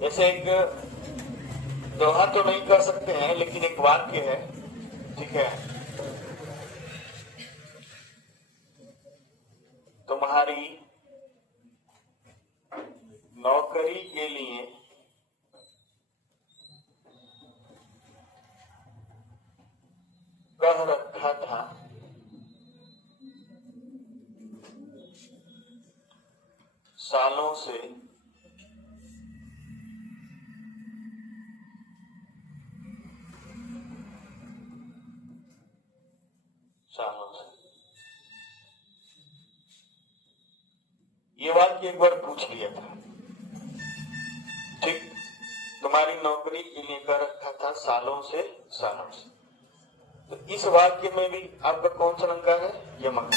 जैसे एक दोहा तो नहीं कर सकते हैं, लेकिन एक वाक्य है, ठीक है। तुम्हारी नौकरी के लिए कह रखा था सालों से, सालों से। ये वाक्य एक बार पूछ लिया था, ठीक। तुम्हारी नौकरी के लिए कर रखा था सालों से, सालों से। तो इस वाक्य में भी आपका कौन सा अलंकार है? यमक,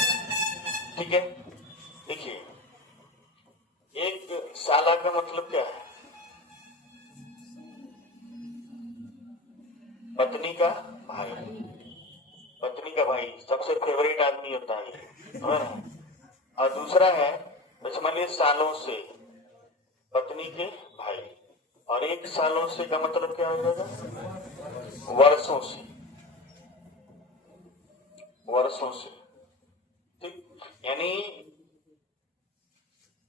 ठीक है। देखिए, एक साला का मतलब क्या है? पत्नी का भाई। पत्नी का भाई सबसे फेवरेट आदमी होता है। और दूसरा है, मान लीजिए सालों से, पत्नी के भाई। और एक सालों से का मतलब क्या हो जाएगा? वर्षों से, वर्षों से, ठीक। यानी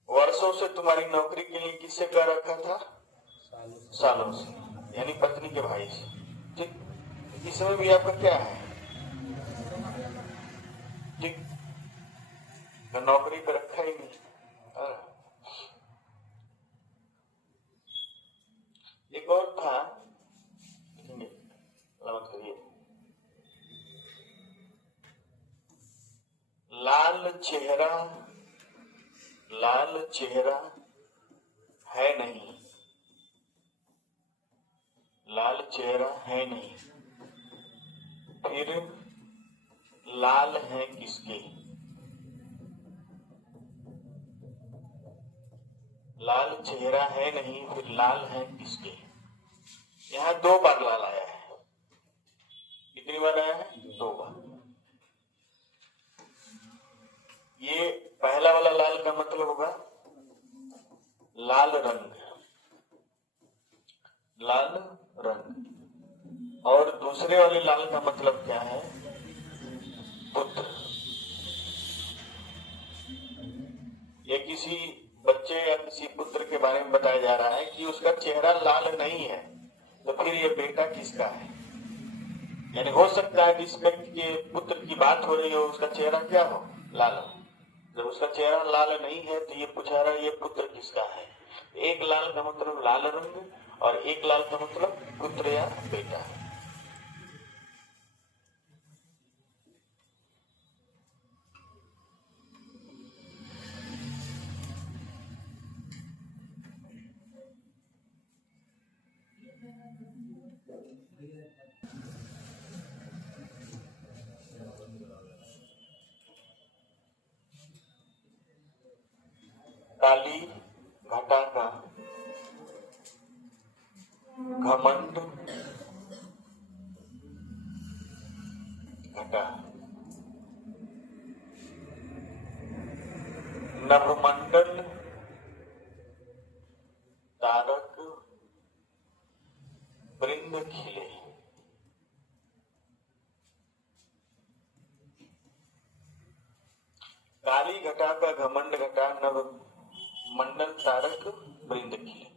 वर्षों से तुम्हारी नौकरी के लिए किससे कर रखा था? सालों से, यानी पत्नी के भाई से, ठीक। इसमें भी आपका क्या है? ठीक, नौकरी पे रखा ही नहीं। एक और था, करिए, लाल चेहरा, लाल चेहरा है नहीं, लाल चेहरा है नहीं, फिर लाल है किसके? लाल चेहरा है नहीं, फिर लाल है किसके? यहां दो बार लाल आया है। कितनी बार आया है? दो बार। ये पहला वाला लाल का मतलब होगा लाल रंग, लाल रंग। और दूसरे वाले लाल का मतलब क्या है? पुत्र। ये किसी बच्चे या किसी पुत्र के बारे में बताया जा रहा है कि उसका चेहरा लाल नहीं है, तो फिर ये बेटा किसका है? यानी हो सकता है कि इस व्यक्ति के पुत्र की बात हो रही हो, उसका चेहरा क्या हो? लाल हो। जब उसका चेहरा लाल नहीं है तो ये पूछा रहा है ये पुत्र किसका है। एक लाल का मतलब लाल रंग और एक लाल का मतलब पुत्र या बेटा। काली घटा का घमंड घटा, नभमंडल तारक वृंद खिले। काली घटा का घमंड घटा, नभ मंडल तारक वृंद खिले।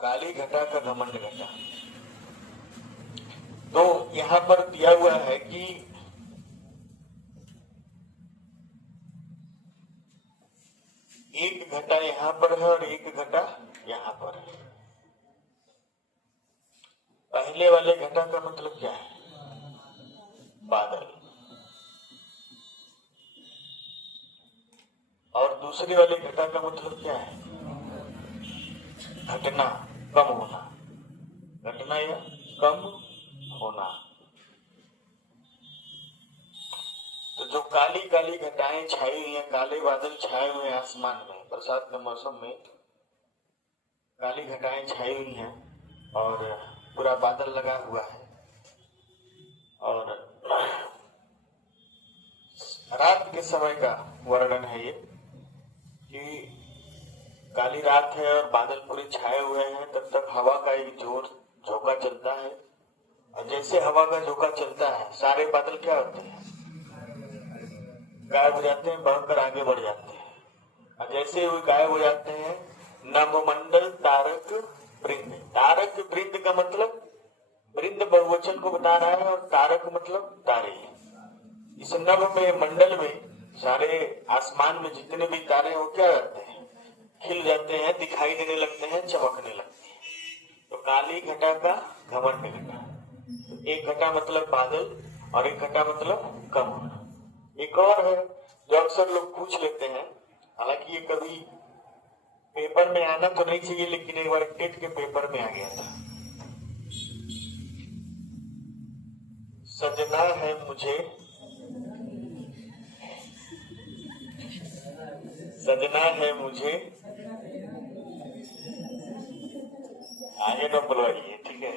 काली घटा का घमंड घटा। तो यहां पर दिया हुआ है कि एक घटा यहां पर है और एक घटा यहां पर है। पहले वाले घटा का मतलब क्या है? बादल। और दूसरे वाले घटा का मतलब क्या है? घटना, कम होना, घटना या कम होना। जो काली काली घटाएं छाई हुई हैं, काले बादल छाए हुए हैं आसमान में, बरसात के मौसम में काली घटाएं छाई हुई हैं और पूरा बादल लगा हुआ है और रात के समय का वर्णन है ये कि काली रात है और बादल पूरे छाए हुए हैं। तब तक हवा का एक जोर झोंका चलता है और जैसे हवा का झोंका चलता है सारे बादल क्या होते हैं, गायब हो जाते हैं, बहकर आगे बढ़ जाते हैं। और जैसे वो गायब हो जाते हैं, नभमंडल तारक वृंद। तारक वृंद का मतलब वृंद बहुवचन को बता रहा है और तारक मतलब तारे। इस नभ में, मंडल में, सारे आसमान में जितने भी तारे हैं वो क्या करते हैं, खिल जाते हैं, दिखाई देने लगते हैं, चमकने लगते हैं। तो काली घटा का घमंड घटा, एक घटा मतलब बादल और एक घटा मतलब कम होना। एक और है जो अक्सर लोग पूछ लेते हैं, हालांकि ये कभी पेपर में आना तो नहीं चाहिए, लेकिन एक बार टेट के पेपर में आ गया था। सजना है मुझे, सजना है मुझे, आगे तो बुलवाइए, ठीक है।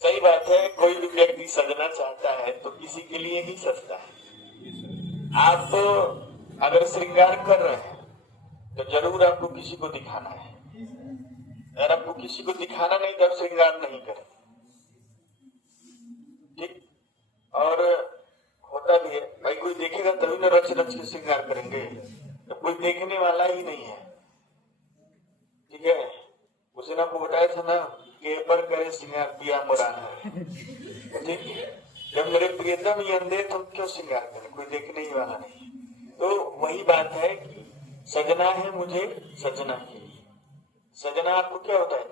सही बात है, कोई भी व्यक्ति सजना चाहता है तो किसी के लिए ही सजता है। आप तो अगर श्रृंगार कर रहे हैं तो जरूर आपको किसी को दिखाना है। अगर आपको किसी को दिखाना नहीं तो आप श्रृंगार नहीं करें, ठीक। और होता भी है भाई, कोई देखेगा तभी ना रच रच के श्रृंगार करेंगे, तो कोई देखने वाला ही नहीं है, ठीक है। उसे ना को बताया था ना कि पर करे श्रृंगार पिया मुराना, ठीक। जब मेरे प्रियतम ये अंधे तो क्यों श्रृंगार करें, कोई देखने ही वाला नहीं। तो वही बात है कि सजना है मुझे, सजना है। सजना आपको क्या होता है,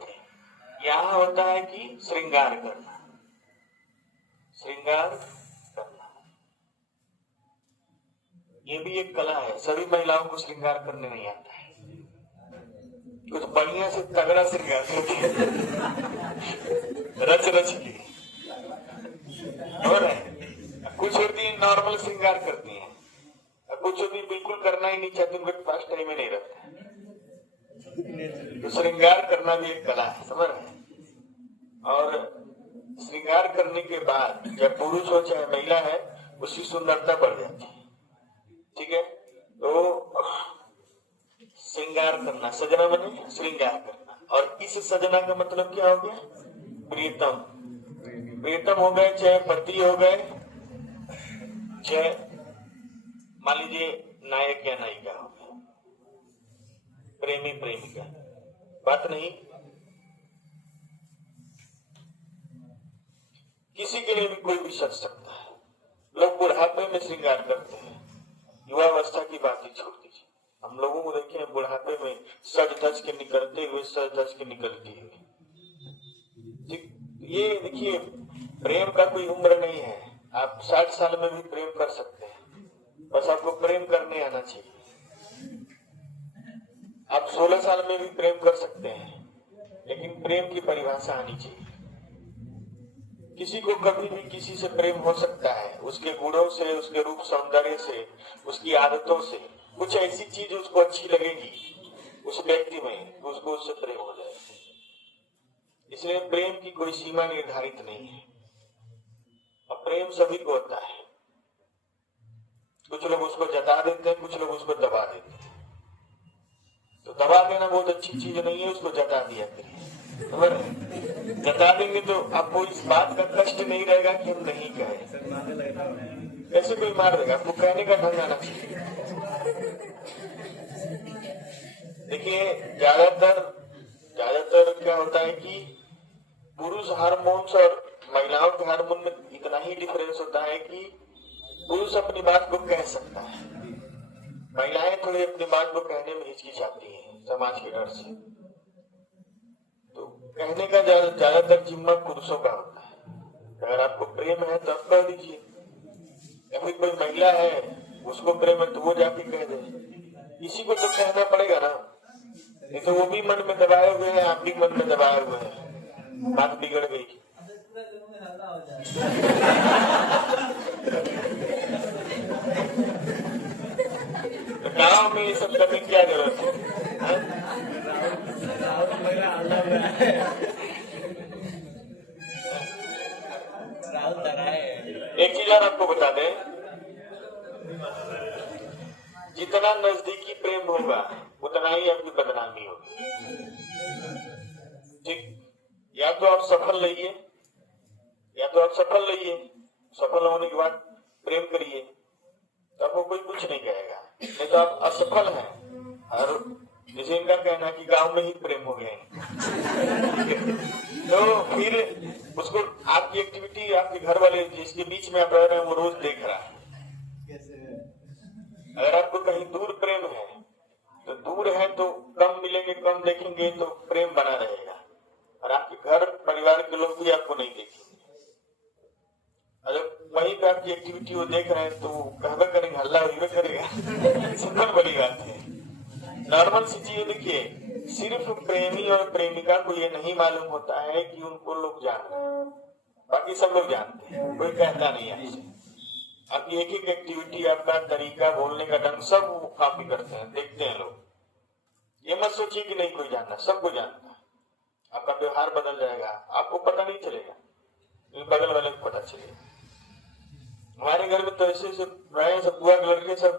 यहाँ होता है कि श्रृंगार करना, श्रृंगार करना। ये भी एक कला है, सभी महिलाओं को श्रृंगार करने नहीं आता है। कुछ बढ़िया से तगड़ा श्रृंगार करके रच रच के, और कुछ होती नॉर्मल श्रृंगार करती हैं, कुछ होती बिल्कुल करना ही नहीं चाहती, उनके पास टाइम में नहीं रहता। तो श्रृंगार करना भी एक कला है, समझ रहे हैं। और श्रृंगार करने के बाद जब पुरुष हो चाहे महिला है, उसकी सुंदरता बढ़ जाती है, ठीक है। तो श्रृंगार करना, सजना बने श्रृंगार करना। और इस सजना का मतलब क्या हो गया, प्रियतम। प्रियतम हो गए, चाहे पति हो गए, चाहे मान लीजिए नायक या नायिका हो गया, प्रेमी प्रेमिका, बात नहीं। किसी के लिए भी कोई भी सज सकता है। लोग बुढ़ापे में श्रृंगार करते हैं, युवावस्था की बात ही छोड़ दीजिए। हम लोगों को देखे बुढ़ापे में सज धज के निकलते हुए, सज धज के निकलती हुई, ठीक। ये देखिए, प्रेम का कोई उम्र नहीं है। आप 60 साल में भी प्रेम कर सकते हैं, बस आपको प्रेम करने आना चाहिए। आप 16 साल में भी प्रेम कर सकते हैं, लेकिन प्रेम की परिभाषा आनी चाहिए। किसी को कभी भी किसी से प्रेम हो सकता है, उसके गुणों से, उसके रूप सौंदर्य से, उसकी आदतों से। कुछ ऐसी चीज उसको अच्छी लगेगी उस व्यक्ति में, तो उसको उससे प्रेम हो जाएगा। इसलिए प्रेम की कोई सीमा निर्धारित नहीं है, और प्रेम सभी को होता है। कुछ लोग उसको जता देते हैं, कुछ लोग उसको दबा देते हैं। तो दबा देना बहुत अच्छी चीज नहीं है, उसको जता दिया करिए। जता देंगे तो आपको इस बात का कष्ट नहीं रहेगा कि हम नहीं कहे। ऐसे कोई मार देगा, आपको कहने का ढंग आना चाहिए। देखिए, ज्यादातर क्या होता है कि पुरुष हार्मोन्स और महिलाओं के हार्मोन में इतना ही डिफरेंस होता है कि पुरुष अपनी बात को कह सकता है, महिलाएं थोड़ी अपनी बात को कहने में हिचकिचाती हैं समाज के डर से। तो कहने का ज्यादातर जिम्मा पुरुषों का होता है। अगर आपको प्रेम है तो आप कह दीजिए, या फिर कोई महिला है उसको प्रेम है तो वो जाके कह दे। इसी को तो कहना पड़ेगा ना, नहीं तो वो भी मन में दबाए हुए हैं, आप भी मन में दबाए हुए हैं, बात बिगड़ गई। गांव में ये सब करने की क्या जरूरत है? एक चीज और आपको बता दें, जितना नजदीकी प्रेम होगा उतना ही आपकी बदनामी होगी। ठीक, या तो आप सफल रहिए, सफल होने के बाद प्रेम करिए, तो आपको कोई कुछ नहीं कहेगा। नहीं तो आप असफल हैं और जैसे इनका कहना है कि गांव में ही प्रेम हो गए तो फिर उसको आपकी एक्टिविटी आपके घर वाले जिसके बीच में आप रह रहे हैं वो रोज देख रहा है। अगर आपको कहीं दूर प्रेम है तो दूर है तो कम मिलेंगे, कम देखेंगे तो प्रेम बना रहेगा, और आपके घर परिवार के लोग भी आपको नहीं देखेंगे। अगर वहीं पे आपकी एक्टिविटी वो देख रहे हैं तो कहवे करेंगे, हल्ला होइबे करेगा। सिंपल बड़ी बात है, नॉर्मल सी चीज। देखिए, सिर्फ प्रेमी और प्रेमिका को ये नहीं मालूम होता है कि उनको लोग जान रहे हैं, बाकी सब लोग जानते हैं, कोई कहता नहीं है। आपकी एक एक एक्टिविटी, आपका तरीका, बोलने का ढंग सब कॉपी करते हैं, देखते हैं लोग। ये मत सोचिए कि नहीं कोई जानना, सबको जानता है। आपका व्यवहार बदल जाएगा, आपको पता नहीं चलेगा, बगल वाले को पता चलेगा। हमारे घर में तो ऐसे रहे सब बुआ के लड़के सब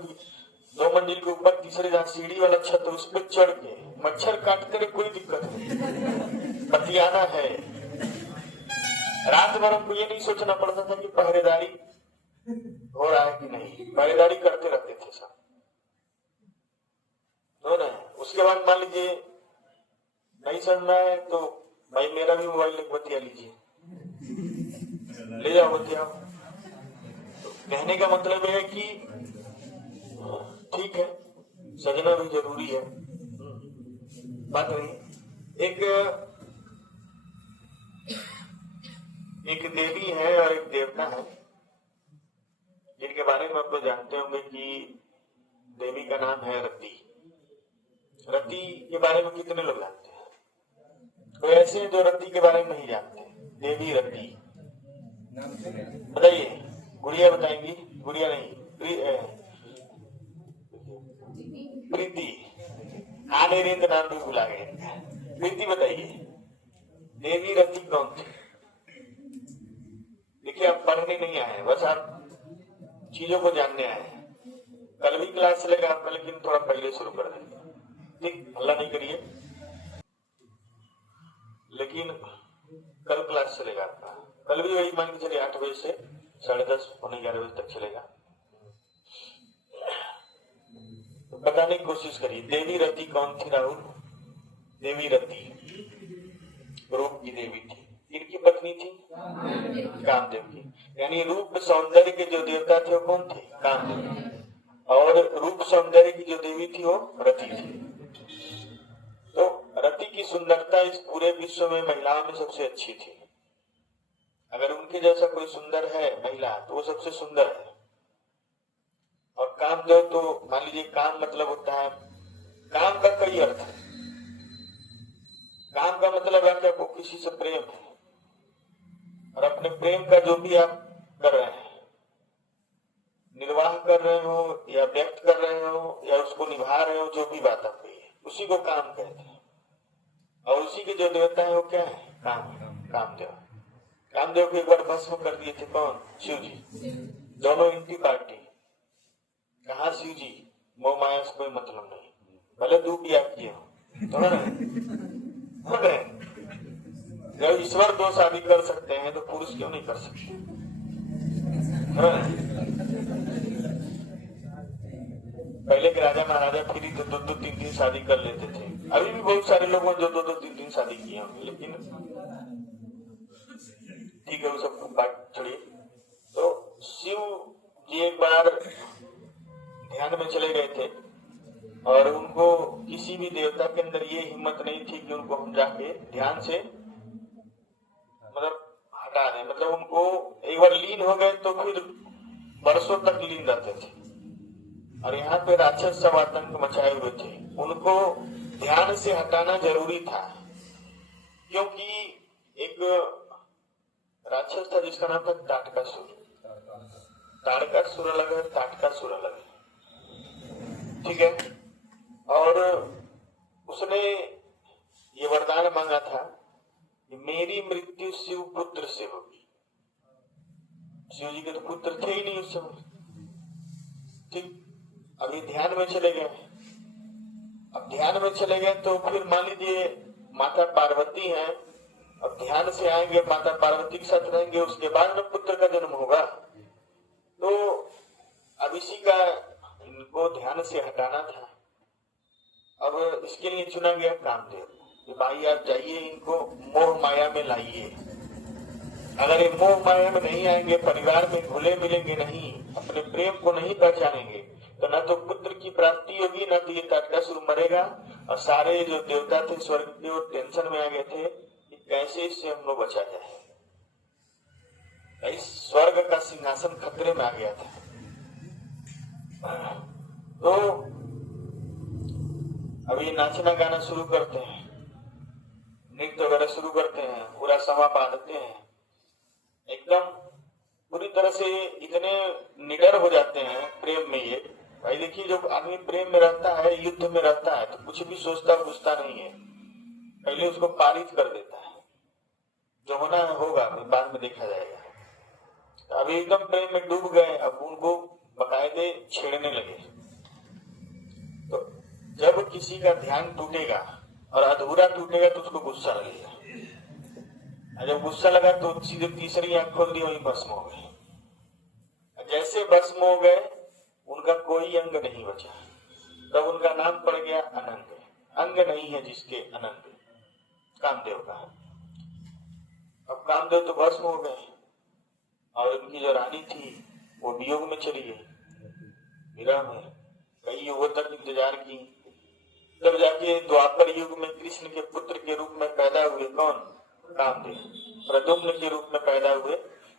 2 मंजिल के ऊपर तीसरे जहाँ सीढ़ी वाला छत है उस पर चढ़ के मच्छर काटते रहे, कोई दिक्कत नहीं, बतियाना है। रात भर हमको ये नहीं सोचना पड़ता था कि पहरेदारी हो रहा है कि नहीं, पहरेदारी करते रहते थे सब, हो रहा है। उसके बाद मान लीजिए नहीं समझना है तो भाई मेरा भी मोबाइल बतिया लीजिए, ले जाओ बतियाओ। तो कहने का मतलब है कि ठीक है, सजना भी जरूरी है, बात नहीं। एक देवी है और एक देवता है, जिनके बारे में आप लोग जानते होंगे कि देवी का नाम है रति। रति के बारे में कितने लोग जानते हैं? कोई ऐसे हैं जो रति के बारे में नहीं जानते? देवी रति बताइए, गुड़िया बताएंगी? गुड़िया नहीं, प्रीति, आनेरेंद्र नाम भी भुला गए। प्रीति बताइए, देवी रति कौन थी? देखिए, आप पढ़ने नहीं आए, बस आप चीजों को जानने आए हैं। कल भी क्लास चलेगा आपका, लेकिन थोड़ा पहले शुरू कर देंगे, ठीक? हल्ला नहीं करिए, लेकिन कल क्लास चलेगा आपका। कल भी वही मान के चलिए 8 बजे से 10:30 पौने 11 बजे तक चलेगा। तो बताने की कोशिश करिए, देवी रति कौन थी राहुल? देवी रति रूप की देवी थी। किनकी पत्नी थी? कामदेव की। यानी रूप सौंदर्य के जो देवता थे वो कौन थे? कामदेव। और रूप सौंदर्य की जो देवी थी वो रति थी। तो रति की सुंदरता इस पूरे विश्व में महिलाओं में सबसे अच्छी थी। अगर उनके जैसा कोई सुंदर है महिला तो वो सबसे सुंदर है। और कामदेव तो मान लीजिए, काम मतलब होता है, काम का कई अर्थ है। काम का मतलब है कि आपको किसी से प्रेम है, और अपने प्रेम का जो भी आप कर रहे हैं, निर्वाह कर रहे हो या व्यक्त कर रहे हो या उसको निभा रहे हो, जो भी बात आप कही है उसी को काम कहते हैं। और उसी के जो देवता है वो क्या है? कामदेव। कामदेव को एक बार भस्म कर दिए थे कौन? शिव जी। दोनों इनकी पार्टी। कहा शिव जी, मोह माया से कोई मतलब नहीं, भले तू भी आप किए हो तो जब ईश्वर 2 शादी कर सकते हैं तो पुरुष क्यों नहीं कर सकते? पहले के राजा महाराजा फिर ही तो 2-2, 3-3 शादी कर लेते थे। अभी भी बहुत सारे लोग हैं जो 2-2, 3-3 शादी किए होंगे, लेकिन ठीक है, वो सब बात छोड़िए। तो शिव जी एक बार ध्यान में चले गए थे, और उनको किसी भी देवता के अंदर ये हिम्मत नहीं थी कि उनको हम जाके ध्यान से मतलब हटा दें। मतलब उनको एक बार लीन हो गए तो फिर बरसों तक लीन रहते थे। और यहाँ पे राक्षस सब आतंक मचाए हुए थे, उनको ध्यान से हटाना जरूरी था। क्योंकि एक राक्षस था जिसका नाम था ताटकासुर। ताड़कासुर अलग है, ताटकासुर अलग है। ठीक है। और उसने ये वरदान मांगा था कि मेरी मृत्यु शिव पुत्र से होगी। शिव जी के तो पुत्र थे ही नहीं उस समय। ठीक, अभी ध्यान में चले गए। अब ध्यान में चले गए तो फिर मान लीजिए माता पार्वती हैं, अब ध्यान से आएंगे, माता पार्वती के साथ रहेंगे, उसके बाद में पुत्र का जन्म होगा। तो अब इसी का इनको ध्यान से हटाना था। अब इसके लिए चुना गया कामदेव कि भाई आप जाइए, इनको मोह माया में लाइए। अगर ये मोह माया में नहीं आएंगे, परिवार में घुले मिलेंगे नहीं, अपने प्रेम को नहीं पहचानेंगे, तो न तो पुत्र की प्राप्ति होगी, न तो ये तारकासुर मरेगा। और सारे जो देवता थे स्वर्ग के, वो टेंशन में आ गए थे कि कैसे इससे हम लोग बचा जाए। इस स्वर्ग का सिंहासन खतरे में आ गया था। तो अभी नाचना गाना शुरू करते हैं, नृत्य वगैरह शुरू करते हैं, पूरा समा बांधते हैं, एकदम पूरी तरह से इतने निडर हो जाते हैं प्रेम में। ये भाई देखिए, जो आदमी प्रेम में रहता है, युद्ध में रहता है, तो कुछ भी सोचता पूछता नहीं है, पहले उसको पारित कर देता है। जो होना होगा, बाद में देखा जाएगा। तो अभी एकदम प्रेम में डूब गए, अब उनको बकायदे छेड़ने लगे। तो जब किसी का ध्यान टूटेगा और अधूरा टूटेगा तो उसको गुस्सा लगेगा, और जब गुस्सा लगा तो सीधे तीसरी आंख खोल दी, वही भस्म हो गए। जैसे भस्म हो गए, उनका कोई अंग नहीं बचा, तब उनका नाम पड़ गया अनंग। अंग नहीं है जिसके अनंग, कामदेव का। अब कामदेव तो भस्म हो गए, और उनकी जो रानी थी वो वियोग में चली गई, विरह में। कई युगों तक इंतजार की, तब जाके द्वापर युग में कृष्ण के पुत्र के रूप में पैदा हुए। कौन? कामदेव। प्रद्युम्न के रूप में पैदा हुए,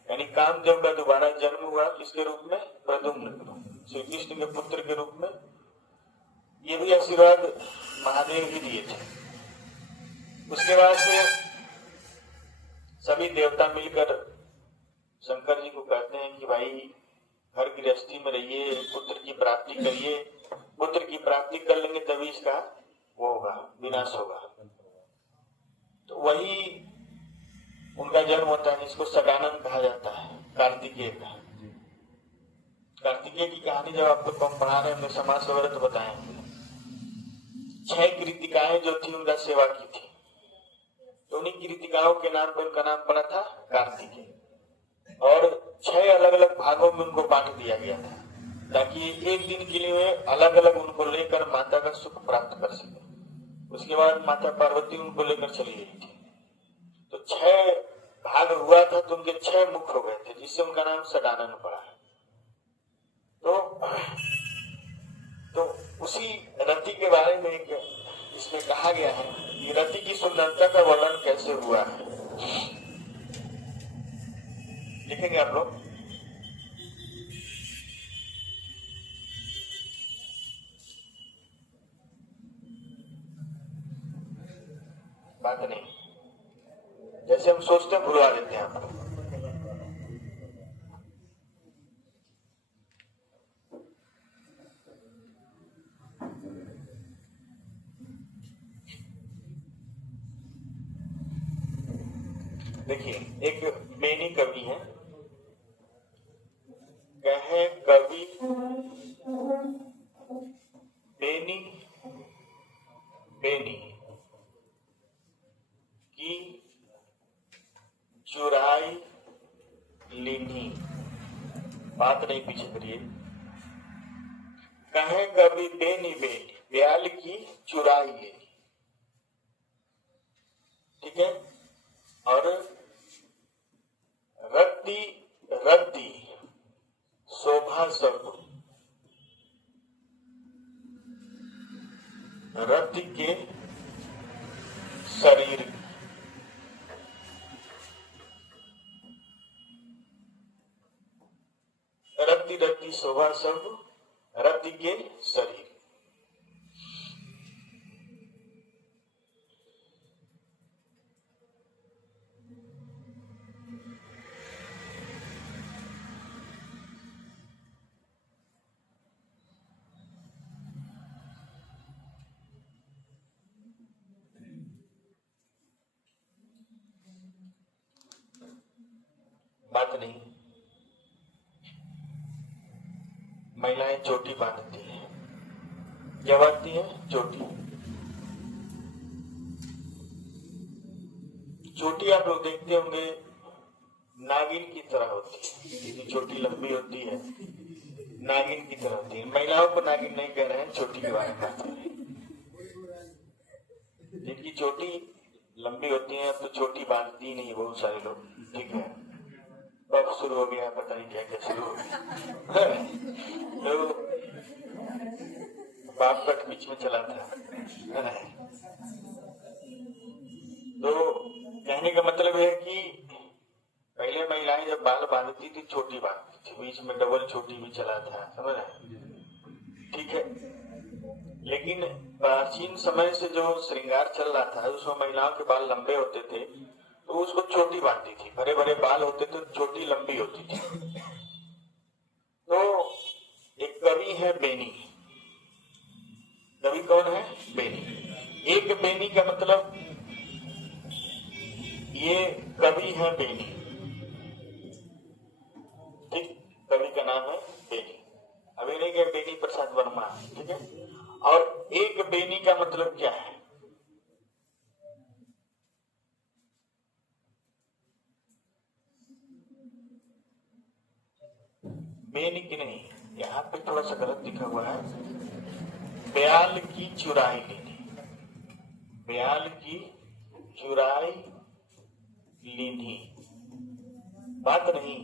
यानी कामदेव का दोबारा जन्म हुआ। किसके रूप में? प्रद्युम्न के रूप में, श्री कृष्ण के पुत्र के रूप में। ये भी आशीर्वाद महादेव ही दिए थे। उसके बाद से सभी देवता मिलकर शंकर जी को कहते हैं कि भाई घर गृहस्थी में रहिए, पुत्र की प्राप्ति करिए। पुत्र की प्राप्ति कर लेंगे तभी इसका वो होगा, विनाश होगा। तो वही उनका जन्म होता है, जिसको सदानंद कहा जाता है, कार्तिकेय का। कार्तिकेय की कहानी जब आप लोग हम पढ़ा रहे हैं समाज वगैरह तो बताएंगे। 6 कृतिकाएं जो थी उनका सेवा की थी, तो उन्हीं कृतिकाओं के नाम पर उनका नाम पड़ा था कार्तिकेय। और 6 अलग अलग भागों में उनको बांट दिया गया था, ताकि एक दिन के लिए अलग अलग उनको लेकर माता का सुख प्राप्त कर सके। उसके बाद माता पार्वती उनको लेकर चली गई थी। तो 6 भाग हुआ था, तो उनके 6 मुख हो गए थे, जिससे उनका नाम सदानंद पड़ा है। तो उसी रति के बारे में इसमें कहा गया है कि रति की सुंदरता का वर्णन कैसे हुआ है। लिखेंगे आप लोग। बात नहीं, जैसे हम सोचते हैं भुलवा देते हैं आप। देखिए, एक बेनी कवि है, कहे कवि बेनी बेनी की चुराई लीनी। बात नहीं पीछे करिए। कहे कवि बेनी बेनी, ब्याल की चुराई लेनी। ठीक है। और रत्ती रत्ती शोभा सब, रत्ती के शरीर, रत्ती रत्ती शोभा सब, रत्ती के शरीर। बात नहीं। महिलाएं चोटी बांधती हैं, क्या बांधती है? चोटी। चोटी आप लोग देखते होंगे नागिन की तरह होती है, जितनी चोटी लंबी होती है नागिन की तरह होती है। महिलाओं को नागिन नहीं कह रहे हैं, चोटी के बारे में बात कर रहे हैं। जिनकी चोटी लंबी होती है तो चोटी बांधती नहीं बहुत सारे लोग, ठीक है। अब शुरू हो गया, पता नहीं क्या क्या शुरू हो गया। तो बाप कट बीच में चला था। तो कहने का मतलब है कि पहले महिलाएं जब बाल बांधती थी छोटी बांधती थी, बीच में डबल छोटी भी चला था, समझ रहे? ठीक है। लेकिन प्राचीन समय से जो श्रृंगार चल रहा था उसमें महिलाओं के बाल लंबे होते थे तो उसको छोटी बांधती थी, बड़े बड़े बाल होते थे छोटी लंबी होती थी। तो एक कवि है बेनी। कवि कौन है? बेनी। एक बेनी का मतलब ये कवि है बेनी, ठीक। कवि का नाम है बेनी। अभी नहीं क्या, बेनी प्रसाद वर्मा, ठीक है। और एक बेनी का मतलब क्या है? बेनी की नहीं, यहाँ पे थोड़ा सा गलत लिखा हुआ है। ब्याल की चुराई लेनी, ब्याल की चुराई लीनी, बात नहीं।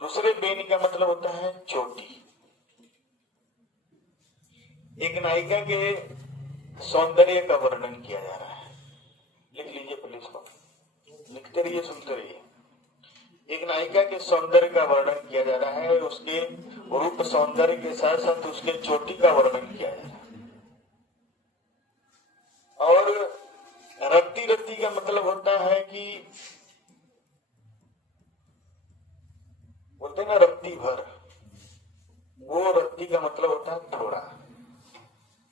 दूसरे बेनी का मतलब होता है चोटी। एक नायिका के सौंदर्य का वर्णन किया जा रहा है, लिख लीजिए पुलिस को, लिखते रहिए सुनते रहिए। एक नायिका के सौंदर्य का वर्णन किया जा रहा है, उसके रूप सौंदर्य के साथ साथ उसके चोटी का वर्णन किया जा रहा है। और रत्ती रत्ती का मतलब होता है कि बोलते हैं ना रत्ती भर, वो रत्ती का मतलब होता है थोड़ा।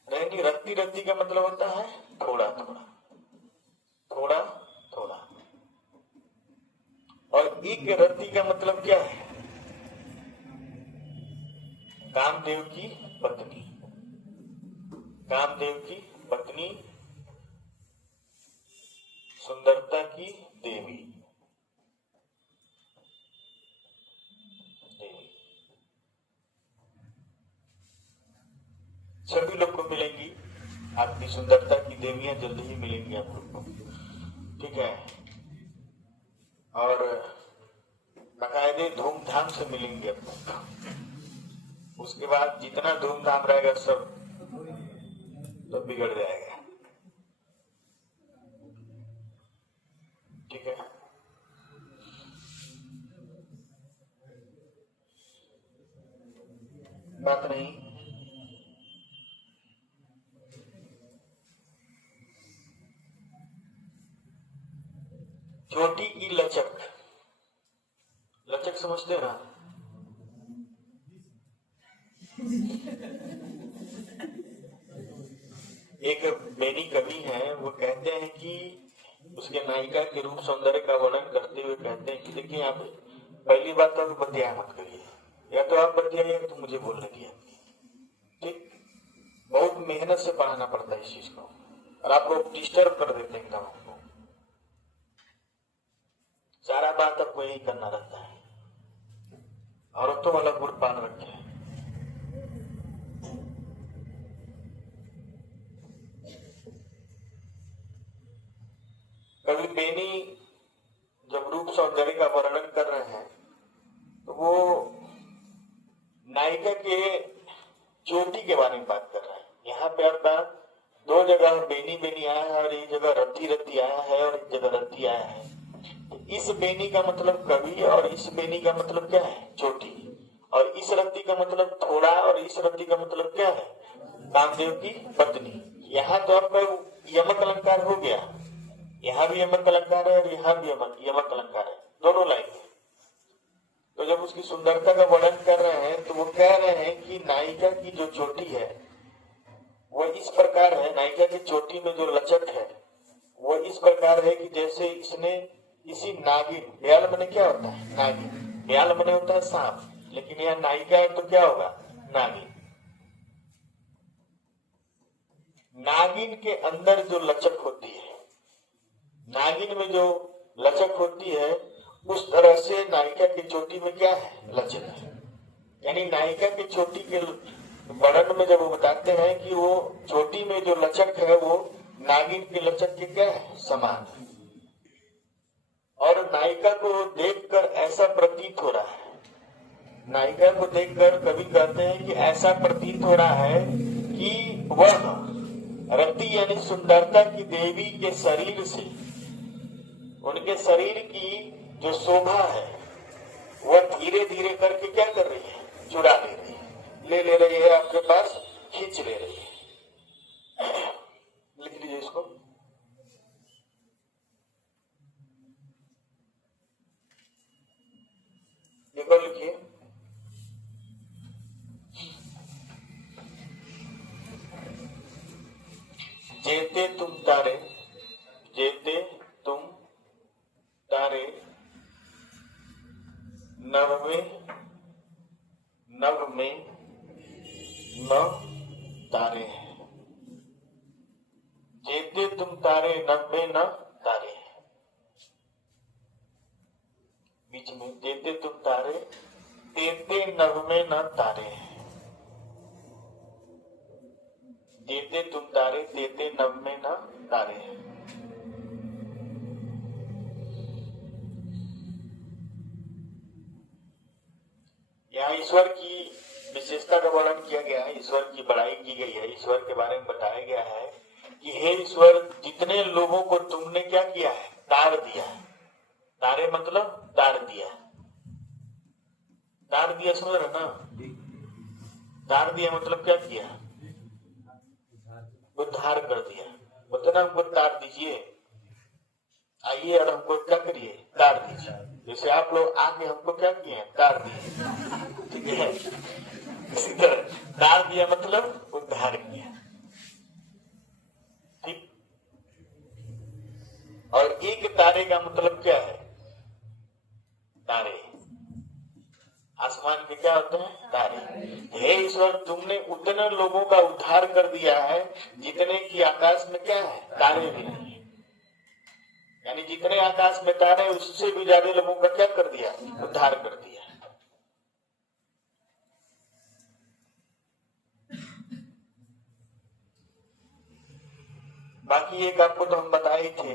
नहीं, रत्ती रत्ती का मतलब होता है थोड़ा थोड़ा थोड़ा थोड़ा। और एक रत्ती का मतलब क्या है? कामदेव की पत्नी, कामदेव की पत्नी, सुंदरता की देवी। सभी लोग को मिलेंगी, आपकी सुंदरता की देवियां जल्दी ही मिलेंगी आप लोग को, ठीक है। और बाकायदे धूमधाम से मिलेंगे आप लोग को। उसके बाद जितना धूमधाम रहेगा सब तो बिगड़ जाएगा, ठीक है। बात नहीं। चोटी की लचक, लचक समझते ना? एक बेनी कवि है, वो कहते हैं कि उसके नायिका के रूप सौंदर्य का वर्णन करते हुए कहते हैं कि देखिए आप पहली बात तो बतिया मत करिए, या तो आप बतियाइए तो मुझे बोलने दिया, ठीक। बहुत मेहनत से पढ़ाना पड़ता है इस चीज को, और आप लोग डिस्टर्ब कर देते हैं एकदम आपको। सारा बात आपको यही करना रहता है, औरतों वाला गुड़ पान रखे हैं। कवि बेनी जब रूप सौंदर्य का वर्णन कर रहे हैं तो वो नायिका के चोटी के बारे में बात कर रहा है। यहाँ पे आपका दो जगह बेनी बेनी आया है, और एक जगह रत्ती रत्ती आया है, और एक जगह रत्ती आया है। तो इस बेनी का मतलब कवि, और इस बेनी का मतलब क्या है? चोटी। और इस रत्ती का मतलब थोड़ा, और इस रत्ती का मतलब क्या है? कामदेव की पत्नी। यहाँ तो आपका यमक अलंकार हो गया, यहाँ भी यमक अलंकार है और यहाँ भी यमक अलंकार है, दोनों लाइन में। तो जब उसकी सुंदरता का वर्णन कर रहे हैं तो वो कह रहे हैं कि नायिका की जो चोटी है वो इस प्रकार है, नायिका की चोटी में जो लचक है वो इस प्रकार है कि जैसे इसने इसी नागिन, ब्याल मने क्या होता है? नागिन। ब्याल मने होता है सांप, लेकिन यह नायिका है तो क्या होगा? नागिन। नागिन के अंदर जो लचक होती है, नागिन में जो लचक होती है, उस तरह से नायिका की चोटी में क्या है? लचक है। यानी नायिका की चोटी के वर्णन में जब वो बताते हैं कि वो चोटी में जो लचक है वो नागिन की लचक के क्या है? समान है। और नायिका को देखकर ऐसा प्रतीत हो रहा है, नायिका को देखकर कवि कहते हैं कि ऐसा प्रतीत हो रहा है कि वह रति यानी सुंदरता की देवी के शरीर से, उनके शरीर की जो शोभा है वह धीरे धीरे करके क्या कर रही है? चुरा ले रही है, ले रही है, आपके पास खींच ले रही है। लिख लीजिए इसको। देखो लिखिए, जेते तुम तारे, जेते तुम तारे नभ में न तारे हैं। जेते तुम तारे नभ में न तारे हैं। बीच में जेते तुम तारे, तेते नभ में न तारे हैं। जेते तुम तारे, तेते नभ में न तारे हैं। यहाँ ईश्वर की विशेषता का वर्णन किया गया है, ईश्वर की बड़ाई की गई है, ईश्वर के बारे में बताया गया है कि हे ईश्वर, जितने लोगों को तुमने क्या किया है? तार दिया है। तारे मतलब तार दिया। तार दिया समझ रहे ना? तार दिया मतलब क्या किया? उद्धार कर दिया। बोलते ना हमको तार दीजिए, आइए और हमको क्या करिए? तार दीजिए। जैसे आप लोग आके हमको क्या किए? तार दिए। ठीक है, इसी तरह तार दिया मतलब उद्धार किया। ठीक। और एक तारे का मतलब क्या है? तारे, आसमान के क्या होते हैं? तारे। हे ईश्वर, तुमने उतने लोगों का उद्धार कर दिया है जितने की आकाश में क्या है? तारे भी नहीं। यानी जितने आकाश में तारे, उससे भी ज्यादा लोगों का क्या कर दिया? उद्धार कर दिया। बाकी एक आपको तो हम बताए थे,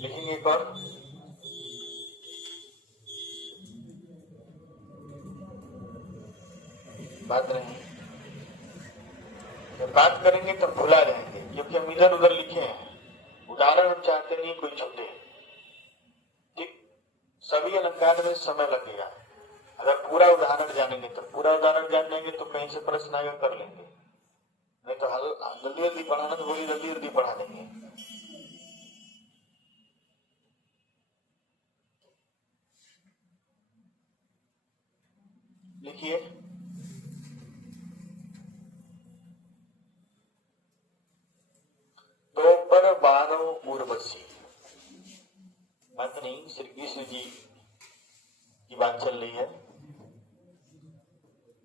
लेकिन एक और बात रही, जब बात करेंगे तब भुला जाएंगे, क्योंकि हम इधर उधर लिखे हैं। उदाहरण हम चाहते नहीं कोई छूटे। ठीक, सभी अलंकार में समय लगेगा। अगर पूरा उदाहरण जानेंगे तो पूरा उदाहरण जान लेंगे तो कहीं से प्रश्न आएगा कर लेंगे, नहीं तो जल्दी जल्दी पढ़ाना तो बोली जल्दी जल्दी पढ़ा देंगे। लिखिए, तो पर 12 उर्वशी, बात नहीं, श्री कृष्ण जी की बात चल रही है।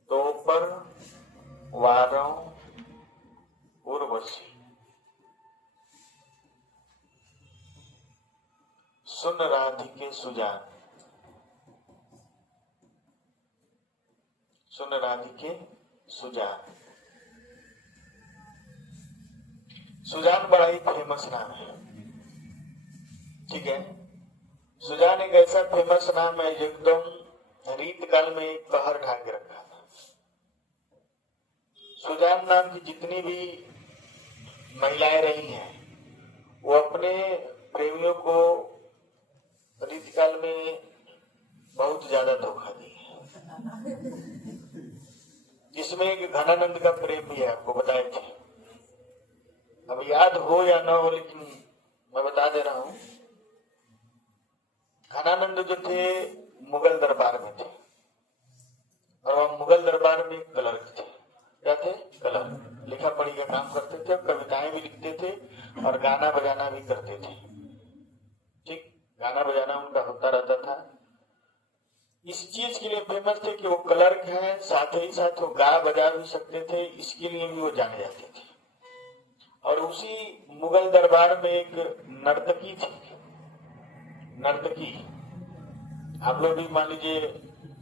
तो पर 12 उर्वशी सुन राधिके सुजान, सुन राधिके सुजान। सुजान बड़ा ही फेमस नाम है। ठीक है, सुजान एक ऐसा फेमस नाम है जो एकदम रीत काल में एक कहर ढा के रखा था। सुजान नाम की जितनी भी महिलाएं रही हैं, वो अपने प्रेमियों को रीत काल में बहुत ज्यादा धोखा दी है। जिसमें एक घनानंद का प्रेम भी है, आपको बताए थे। अब याद हो या ना हो, लेकिन मैं बता दे रहा हूं। घनानंद जो थे मुगल दरबार में थे, और वह मुगल दरबार में क्लर्क थे। क्या थे? क्लर्क। लिखा पढ़ी का काम करते थे, कविताएं भी लिखते थे और गाना बजाना भी करते थे। ठीक, गाना बजाना उनका होता रहता था। इस चीज के लिए फेमस थे कि वो क्लर्क हैं, साथ ही साथ वो गा बजा भी सकते थे, इसके लिए भी वो जाने जाते थे। और उसी मुगल दरबार में एक नर्तकी थी। नर्तकी, आप लोग भी मान लीजिए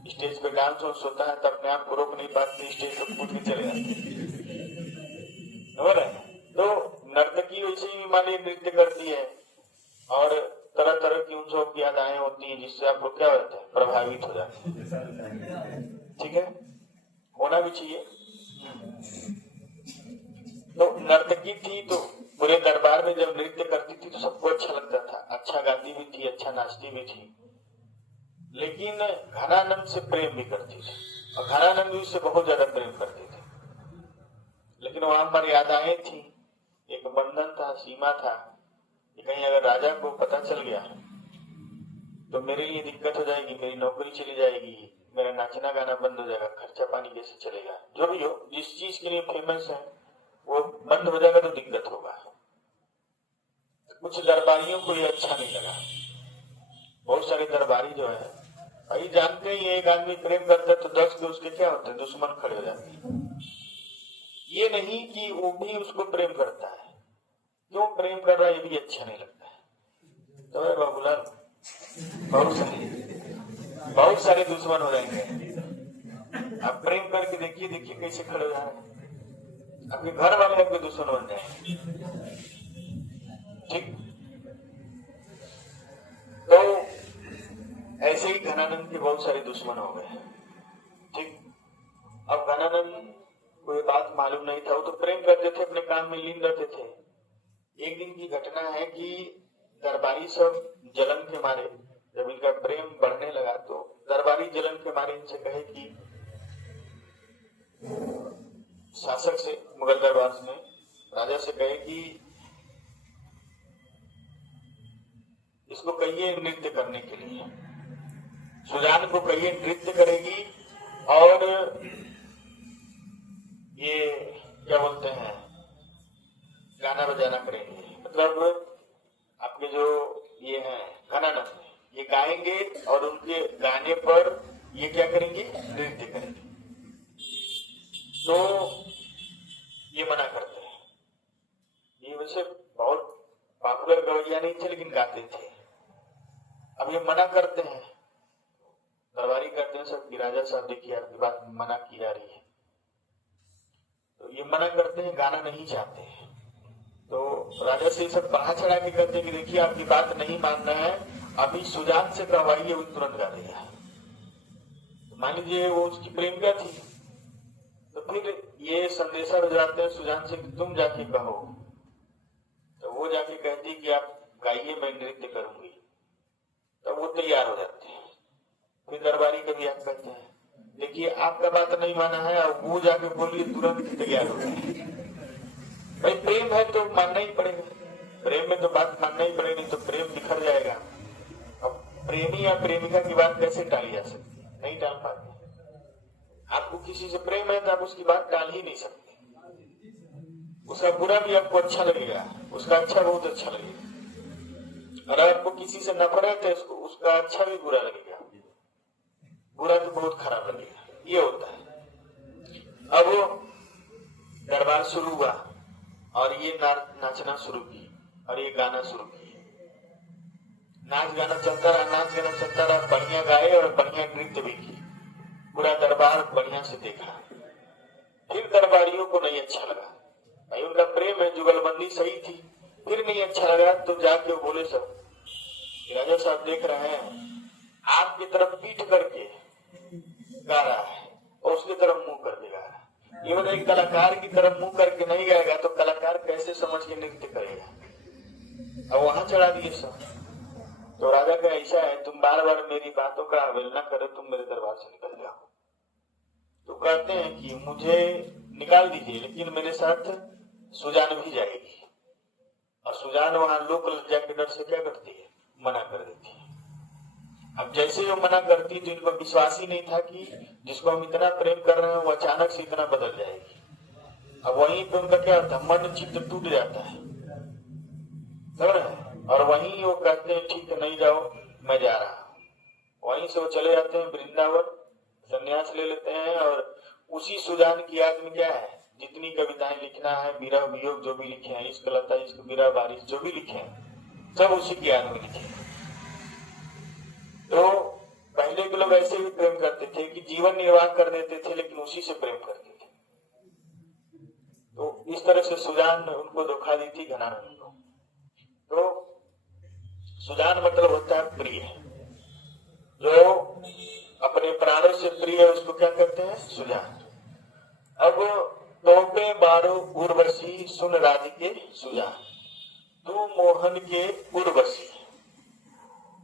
स्टेज पे डांस वांस होता है तो अपने आप को रोक नहीं पाते, स्टेज पे कूद के चले जाते, तो नर्तकी वैसे ही मान लीजिए नृत्य करती है और तरह तरह की उन सब की यादाएं होती हैं, जिससे आप लोग क्या होता है, प्रभावित हो जाते हैं। ठीक है, होना भी चाहिए। तो नर्तकी थी, तो पूरे दरबार में जब नृत्य करती थी तो सबको अच्छा लगता था। अच्छा गाती भी थी, अच्छा नाचती भी थी, लेकिन घनानंद से प्रेम भी करती थी और घनानंद भी उससे बहुत ज्यादा प्रेम करते थे। लेकिन वहां मर्यादाएं थी, एक बंधन था, सीमा था कि कहीं अगर राजा को पता चल गया तो मेरे लिए दिक्कत हो जाएगी, मेरी नौकरी चली जाएगी, मेरा नाचना गाना बंद हो जाएगा, खर्चा पानी कैसे चलेगा। जो भी हो, जिस चीज के लिए फेमस है वो बंद हो जाएगा तो दिक्कत होगा। कुछ दरबारियों को ये अच्छा नहीं लगा। बहुत सारे दरबारी जो है भाई जानते ही, एक आदमी प्रेम करता है तो 10 के उसके क्या होते हैं, दुश्मन खड़े हो जाते हैं। ये नहीं कि वो भी उसको प्रेम करता है, क्यों प्रेम कर रहा है ये भी अच्छा नहीं लगता है। तो बाबूलाल बहुत सारे दुश्मन हो जाएंगे। आप प्रेम करके देखिए, देखिए कैसे खड़े हो जा रहे हैं, आपके घर वाले आपके दुश्मन बन जाएंगे। ठीक, तो ऐसे ही घनानंद के बहुत सारे दुश्मन हो गए। ठीक, अब घनानंद को ये बात मालूम नहीं था, वो तो प्रेम करते थे, अपने काम में लीन रहते थे। एक दिन की घटना है कि दरबारी सब जलन के मारे, जब इनका प्रेम बढ़ने लगा तो दरबारी जलन के मारे इनसे कहे कि शासक से, मुगल दरबार में राजा से कहे कि इसको कहिए नृत्य करने के लिए, सुजान को कहिए नृत्य करेगी और ये क्या बोलते हैं, गाना बजाना करेंगे। मतलब आपके जो ये हैं घनानंद, ये गाएंगे और उनके गाने पर ये क्या करेंगे, नृत्य करेंगे। तो ये मना करते हैं। ये वैसे बहुत पॉपुलर गवैया नहीं थे, लेकिन गाते थे। अब ये मना करते हैं, दरबारी करते हैं सब कि राजा साहब देखिए आपकी बात मना की जा रही है। तो ये मना करते हैं, गाना नहीं चाहते हैं। तो राजा से सब बढ़ा चढ़ा के कहते हैं कि देखिए आपकी बात नहीं मानना है, अभी सुजान से कहवाइए, वो तुरंत गा देगा। मान लीजिए वो उसकी प्रेमिका थी, तो फिर ये संदेशा भिजवाते हैं सुजान से कि तुम जाके कहो। तो वो जाके कहती कि आप गाइए, मैं नृत्य करूंगी। तो वो तैयार हो जाते हैं। फिर दरबारी कभी आप कहते हैं देखिए आपका बात नहीं माना है, और वो जाके बोलिए, तुरंत तैयार हो जाए। भाई प्रेम है तो मानना ही पड़ेगा, प्रेम में तो बात मानना ही पड़ेगी, तो प्रेम बिखर जाएगा। अब प्रेमी या प्रेमिका की बात कैसे टाली जा सकती है, नहीं टाल पाते। आपको किसी से प्रेम है तो आप उसकी बात टाल ही नहीं सकते। उसका बुरा भी आपको अच्छा लगेगा, उसका अच्छा बहुत अच्छा लगेगा। और आपको किसी से नफरत है, उसका अच्छा भी बुरा लगेगा, बुरा तो बहुत खराब लगेगा। ये होता है। अब वो दरबार शुरू हुआ और ये नाचना शुरू की और ये गाना शुरू की। नाच गाना चलता रहा, नाच गाना चलता रहा, बढ़िया गाए और बढ़िया नृत्य भी की। पूरा दरबार बढ़िया से देखा। फिर दरबारियों को नहीं अच्छा लगा, भाई उनका प्रेम है, जुगलबंदी सही थी, फिर नहीं अच्छा लगा। तो जाके वो बोले सब, राजा साहब देख रहे हैं आपकी तरफ पीठ करके गा रहा है और उसकी तरफ मुंह करके गा रहा है। ये मतलब कलाकार की तरफ मुंह करके नहीं गाएगा तो कलाकार कैसे समझ के नृत्य करेगा। अब वहां चढ़ा दिए सब। तो राजा का ऐसा है, तुम बार बार मेरी बातों का अवहेलना करो, तुम मेरे दरबार से निकल जाओ। तो कहते हैं कि मुझे निकाल दीजिए, लेकिन मेरे साथ सुजान भी जाएगी। और सुजान वहां लोक लज्जा के डर से क्या करती है, मना कर देती है। अब जैसे वो मना करती तो इनको विश्वास ही नहीं था कि जिसको हम इतना प्रेम कर रहे हैं वो अचानक से इतना बदल जाएगी। अब वहीं पे उनका क्या होता है, मन चित्त टूट जाता है, और वहीं वो कहते हैं ठीक है नहीं जाओ, मैं जा रहा हूं। वहीं से वो चले जाते हैं वृंदावन, संन्यास ले लेते हैं। और उसी सुजान की याद में क्या है, जितनी कविताएं लिखना है, विरह वियोग जो भी लिखे हैं, इश्क लता इश्क विरह बारिश जो भी लिखे हैं, सब उसी की याद में लिखे हैं। तो पहले के लोग ऐसे भी प्रेम करते थे कि जीवन निर्वाह कर देते थे, लेकिन उसी से प्रेम करते थे। तो इस तरह से सुजान उनको धोखा दी थी घनानंद को। तो सुजान मतलब होता है प्रिय, जो अपने प्राणों से प्रिय है उसको क्या कहते हैं, सुजान। अब तोपे बारो उर्वशी सुन राधिके सुजान, तू मोहन के उर्वशी,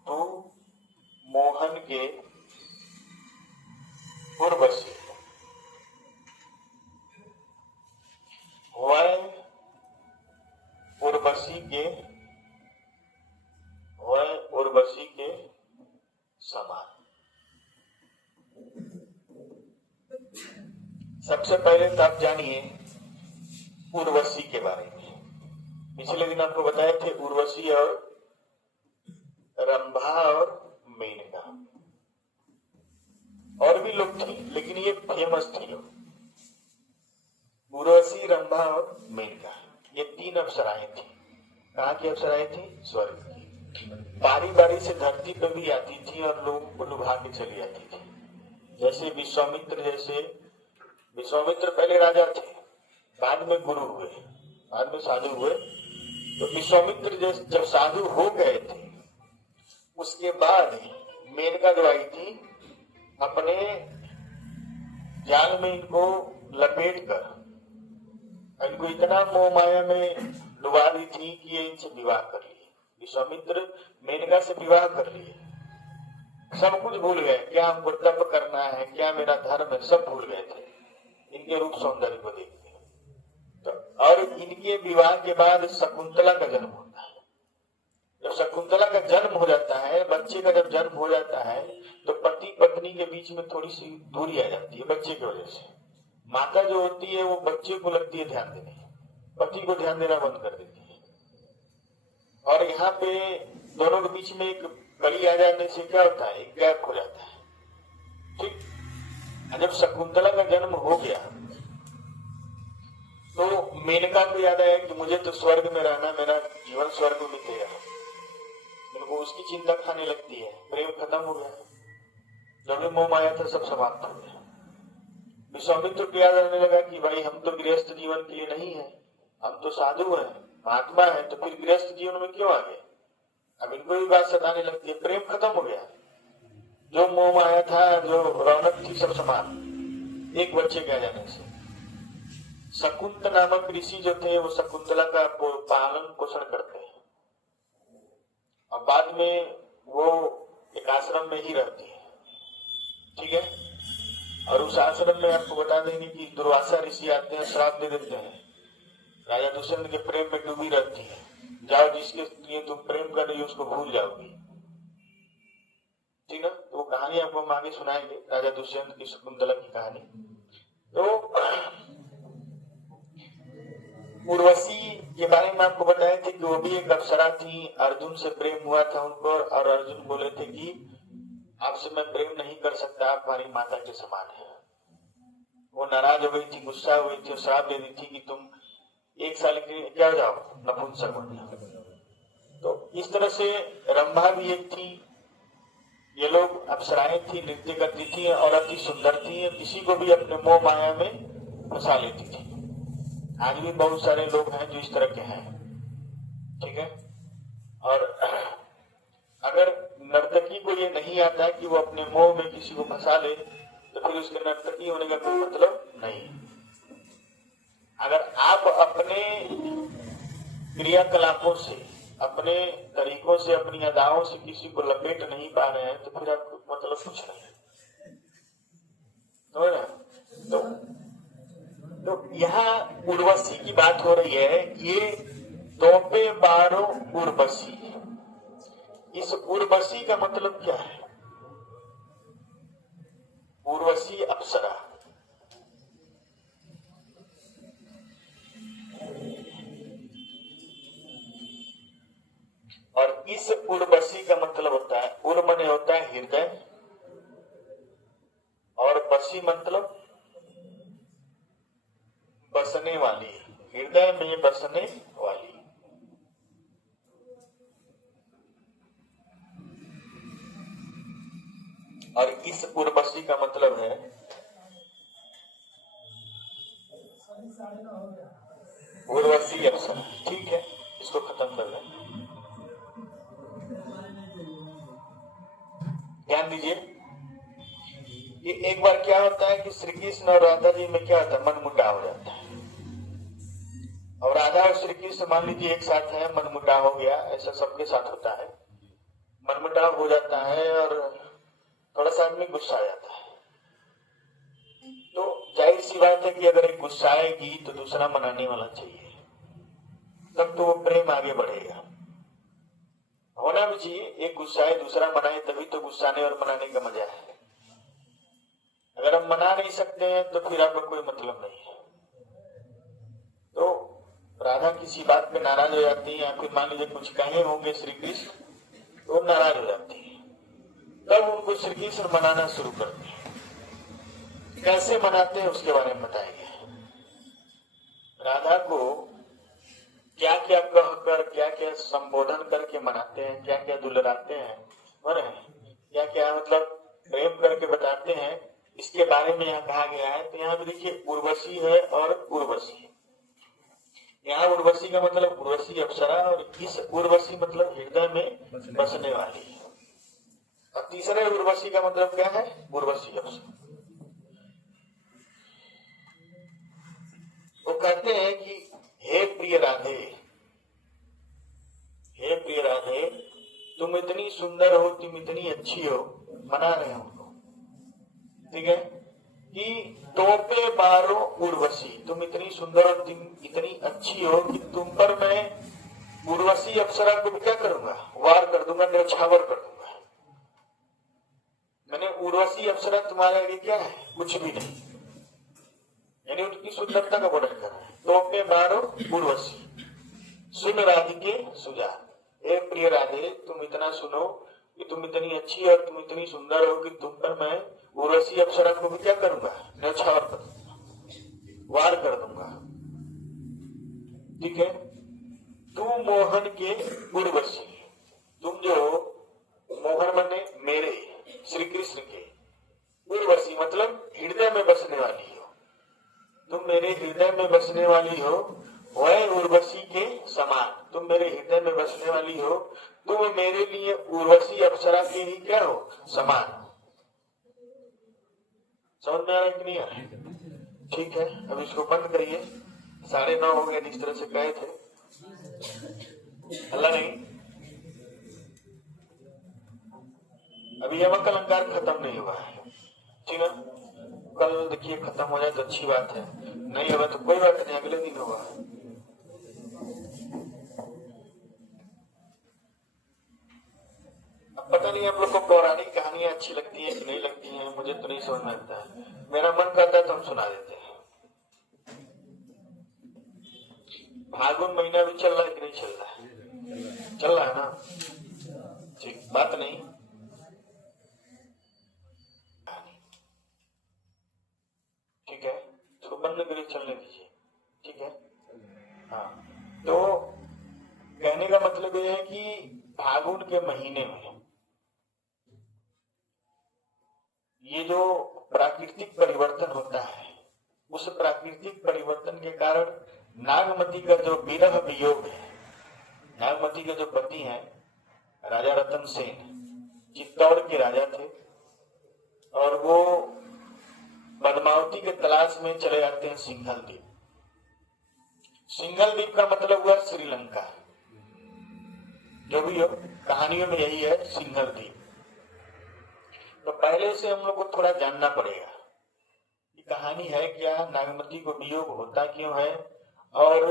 तू मोहन के उर्वशी, वह उर्वशी के समान। सबसे पहले तो आप जानिए उर्वशी के बारे में। पिछले दिन आपको बताए थे उर्वशी और रंभा और मेनका, और भी लोग थे लेकिन ये फेमस थे लोग। उर्वशी, रंभा और मेनका, ये 3 अप्सराएं थी। कहाँ की अप्सराएं थी, स्वर्ग की। बारी बारी से धरती पर भी आती थी और लोगों को लुभा के चली जाती थी। जैसे विश्वामित्र पहले राजा थे, बाद में गुरु हुए, बाद में साधु हुए। तो विश्वामित्र जब साधु हो गए थे, उसके बाद मेनका जो आई थी, अपने जाल में इनको लपेट कर इनको इतना मोह माया में डुबा दी थी कि ये इनसे विवाह कर लिए। विश्वामित्र मेनका से विवाह कर लिए, सब कुछ भूल गए, क्या हमको तप करना है, क्या मेरा धर्म है, सब भूल गए थे इनके रूप सौंदर्य को देखते। तो और इनके विवाह के बाद शकुंतला का जन्म होता है। जब शकुंतला का जन्म हो जाता है, बच्चे का जब जन्म हो जाता है, तो पति पत्नी के बीच में थोड़ी सी दूरी आ जाती है बच्चे की वजह से। माता जो होती है वो बच्चे को लगती है ध्यान देने, पति को ध्यान देना बंद कर देती है। और यहाँ पे दोनों के बीच में एक कली आ जाने से क्या होता है, एक गैप हो जाता है। ठीक, जब शकुंतला का जन्म हो गया तो मेनका को याद आया कि मुझे तो स्वर्ग में रहना, मेरा जीवन स्वर्ग में बीतेगा। उनको उसकी चिंता खाने लगती है, प्रेम खत्म हो गया, जो भी मोह माया था सब समाप्त हो गया। विश्वामित्र को याद आने लगा कि भाई हम तो गृहस्थ जीवन के लिए नहीं है, हम तो साधु हैं, महात्मा है, तो फिर गृहस्थ जीवन में क्यों आ गए। अब इनको भी बात सताने लगती है, प्रेम खत्म हो गया, जो मोह माया था, जो रौनक थी, सब समाप्त एक बच्चे के आ जाने से। शकुंत नामक ऋषि जो थे वो शकुंतला का पालन पोषण करते हैं, और बाद में वो एक आश्रम में ही रहती है। ठीक है, और उस आश्रम में आपको बता देंगे कि दुर्वासा ऋषि आते हैं, श्राप दे देते हैं, राजा दुष्यंत के प्रेम में डूबी रहती है, जाओ जिसके लिए तुम प्रेम कर रही हो उसको भूल जाओगी। ठीक है, तो वो कहानी आपको हम आगे सुनाएंगे, राजा दुष्यंत की शकुंतला की कहानी। तो उर्वशी के बारे में आपको बताए थे कि वो भी एक अप्सरा थी, अर्जुन से प्रेम हुआ था उनको, और अर्जुन बोले थे कि आपसे मैं प्रेम नहीं कर सकता, आप हमारी माता के समान है। वो नाराज हो गई थी, गुस्सा हो गई थी, और श्राप दे दी थी कि तुम 1 साल के लिए क्या हो जाओ, नपुंसक बन जाओ। तो इस तरह से रंभा भी एक थी। ये लोग अप्सराएं थी, नृत्य करती थी और अति सुंदर थी, किसी को भी अपने मोह माया में फंसा लेती थी। आज भी बहुत सारे लोग हैं जो इस तरह के हैं। ठीक है, और अगर नर्तकी को ये नहीं आता है कि वो अपने मोह में किसी को फंसा ले, तो फिर उसके नर्तकी होने का कोई मतलब नहीं। अगर आप अपने क्रियाकलापों से, अपने तरीकों से, अपनी अदाओं से किसी को लपेट नहीं पा रहे हैं, तो फिर आपको मतलब कुछ नहीं है। तो, तो यहाँ उर्वशी की बात हो रही है। ये तोपे बारो उर्वशी, इस उर्वशी का मतलब क्या है? उर्वशी अप्सरा। और इस उर्वशी का मतलब होता है, उर मने होता है हृदय, और वशी मतलब बसने वाली, हृदय में बसने वाली। और इस उर्वशी का मतलब है उर्वशी अप्सरा। ठीक है, इसको खत्म कर लें। ध्यान दीजिए, ये एक बार क्या होता है कि श्री कृष्ण और राधा जी में क्या होता है, मनमुटाव हो जाता है। और राधा और श्री कृष्ण मान लीजिए एक साथ है, मनमुटाव हो गया, ऐसा सबके साथ होता है। मनमुटाव हो जाता है और थोड़ा सा आदमी गुस्सा आ जाता है, तो जाहिर सी बात है कि अगर एक गुस्सा आएगी तो दूसरा मनाने वाला चाहिए, तब तो वो प्रेम आगे बढ़ेगा। होना भी चाहिए, एक गुस्साए दूसरा मनाए, तभी तो गुस्साने और मनाने का मजा है। अगर हम मना नहीं सकते हैं तो फिर आपका कोई मतलब नहीं है। तो राधा किसी बात पे नाराज हो जाती है, या फिर मान लीजिए कुछ कहे होंगे श्री कृष्ण, तो नाराज हो जाती है, तब उनको श्री कृष्ण मनाना शुरू करते हैं। कैसे मनाते हैं उसके बारे में बताएंगे। राधा को क्या क्या कहकर, क्या क्या संबोधन करके मनाते हैं, क्या क्या दुलराते हैं, और क्या क्या मतलब प्रेम करके बताते हैं, इसके बारे में यहाँ कहा गया है। तो यहाँ भी देखिए उर्वशी है और उर्वशी। यहाँ उर्वशी का मतलब उर्वशी अप्सरा, और इस उर्वशी मतलब हृदय में बसने वाली। और तीसरे उर्वशी का मतलब क्या है, उर्वशी अप्सरा। वो कहते हैं कि हे प्रिय राधे, हे प्रिय राधे, तुम इतनी सुंदर हो, तुम इतनी अच्छी हो, मना रहे हो उनको। ठीक है, कि तोपे बारो उर्वशी, तुम इतनी सुंदर और तुम इतनी अच्छी हो कि तुम पर मैं उर्वशी अप्सरा को क्या करूंगा, वार कर दूंगा, न्यौछावर कर दूंगा। मैंने उर्वशी अप्सरा तुम्हारे आगे क्या है, कुछ भी नहीं, यानी उनकी सुंदरता का वर्णन कर रहे हैं। तोपे बारो उर्वशी, सुन राधिके सुजा, हे प्रिय राधे, तुम इतना सुनो कि तुम इतनी अच्छी और तुम इतनी सुंदर हो कि तुम पर मैं उर्वशी अप्सरा को भी क्या करूंगा, न्यौछावर कर दूंगा, वार कर दूंगा। ठीक है, तू मोहन के उर्वशी, तुम जो मोहन माने मेरे श्री कृष्ण के, उर्वशी मतलब हृदय में बसने वाली हो, तुम मेरे हृदय में बसने वाली हो, वह उर्वशी के समान, तुम मेरे हृदय में बसने वाली हो, तुम मेरे लिए उर्वशी अप्सरा के ही क्या हो, समान। समझ में आ रहा है कि नहीं आ रहा है? ठीक है, अब इसको बंद करिए, 9:30 हो गए, जिस तरह से कहे थे। अल्लाह नहीं, अभी यमक अलंकार खत्म नहीं हुआ है, ठीक है, कल देखिए खत्म हो जाए तो अच्छी बात है, नहीं होगा तो कोई बात नहीं, अगले दिन होगा। अब पता नहीं आप लोग को पौराणिक कहानियां अच्छी लगती हैं कि नहीं लगती हैं, मुझे तो नहीं समझ में आता है। मेरा मन करता है तो हम सुना देते हैं। फाल्गुन महीना भी चल रहा है कि नहीं चल रहा है, चल रहा है ना, ठीक, बात नहीं। ठीक है, तो बंद करके चलने दीजिए। ठीक है, हाँ, तो कहने का मतलब यह है कि फागुन के महीने में ये जो प्राकृतिक परिवर्तन होता है, उस प्राकृतिक परिवर्तन के कारण नागमती का जो विरह वियोग है, नागमती के जो पति हैं राजा रतन सेन, चित्तौड़ के राजा थे, और वो पद्मावती के तलाश में चले जाते हैं सिंघल द्वीप। सिंघल द्वीप का मतलब हुआ श्रीलंका, जो भी हो, कहानियों में यही है, सिंघल द्वीप। तो पहले से हम लोग को थोड़ा जानना पड़ेगा कि कहानी है क्या, नागमती को वियोग होता क्यों है, और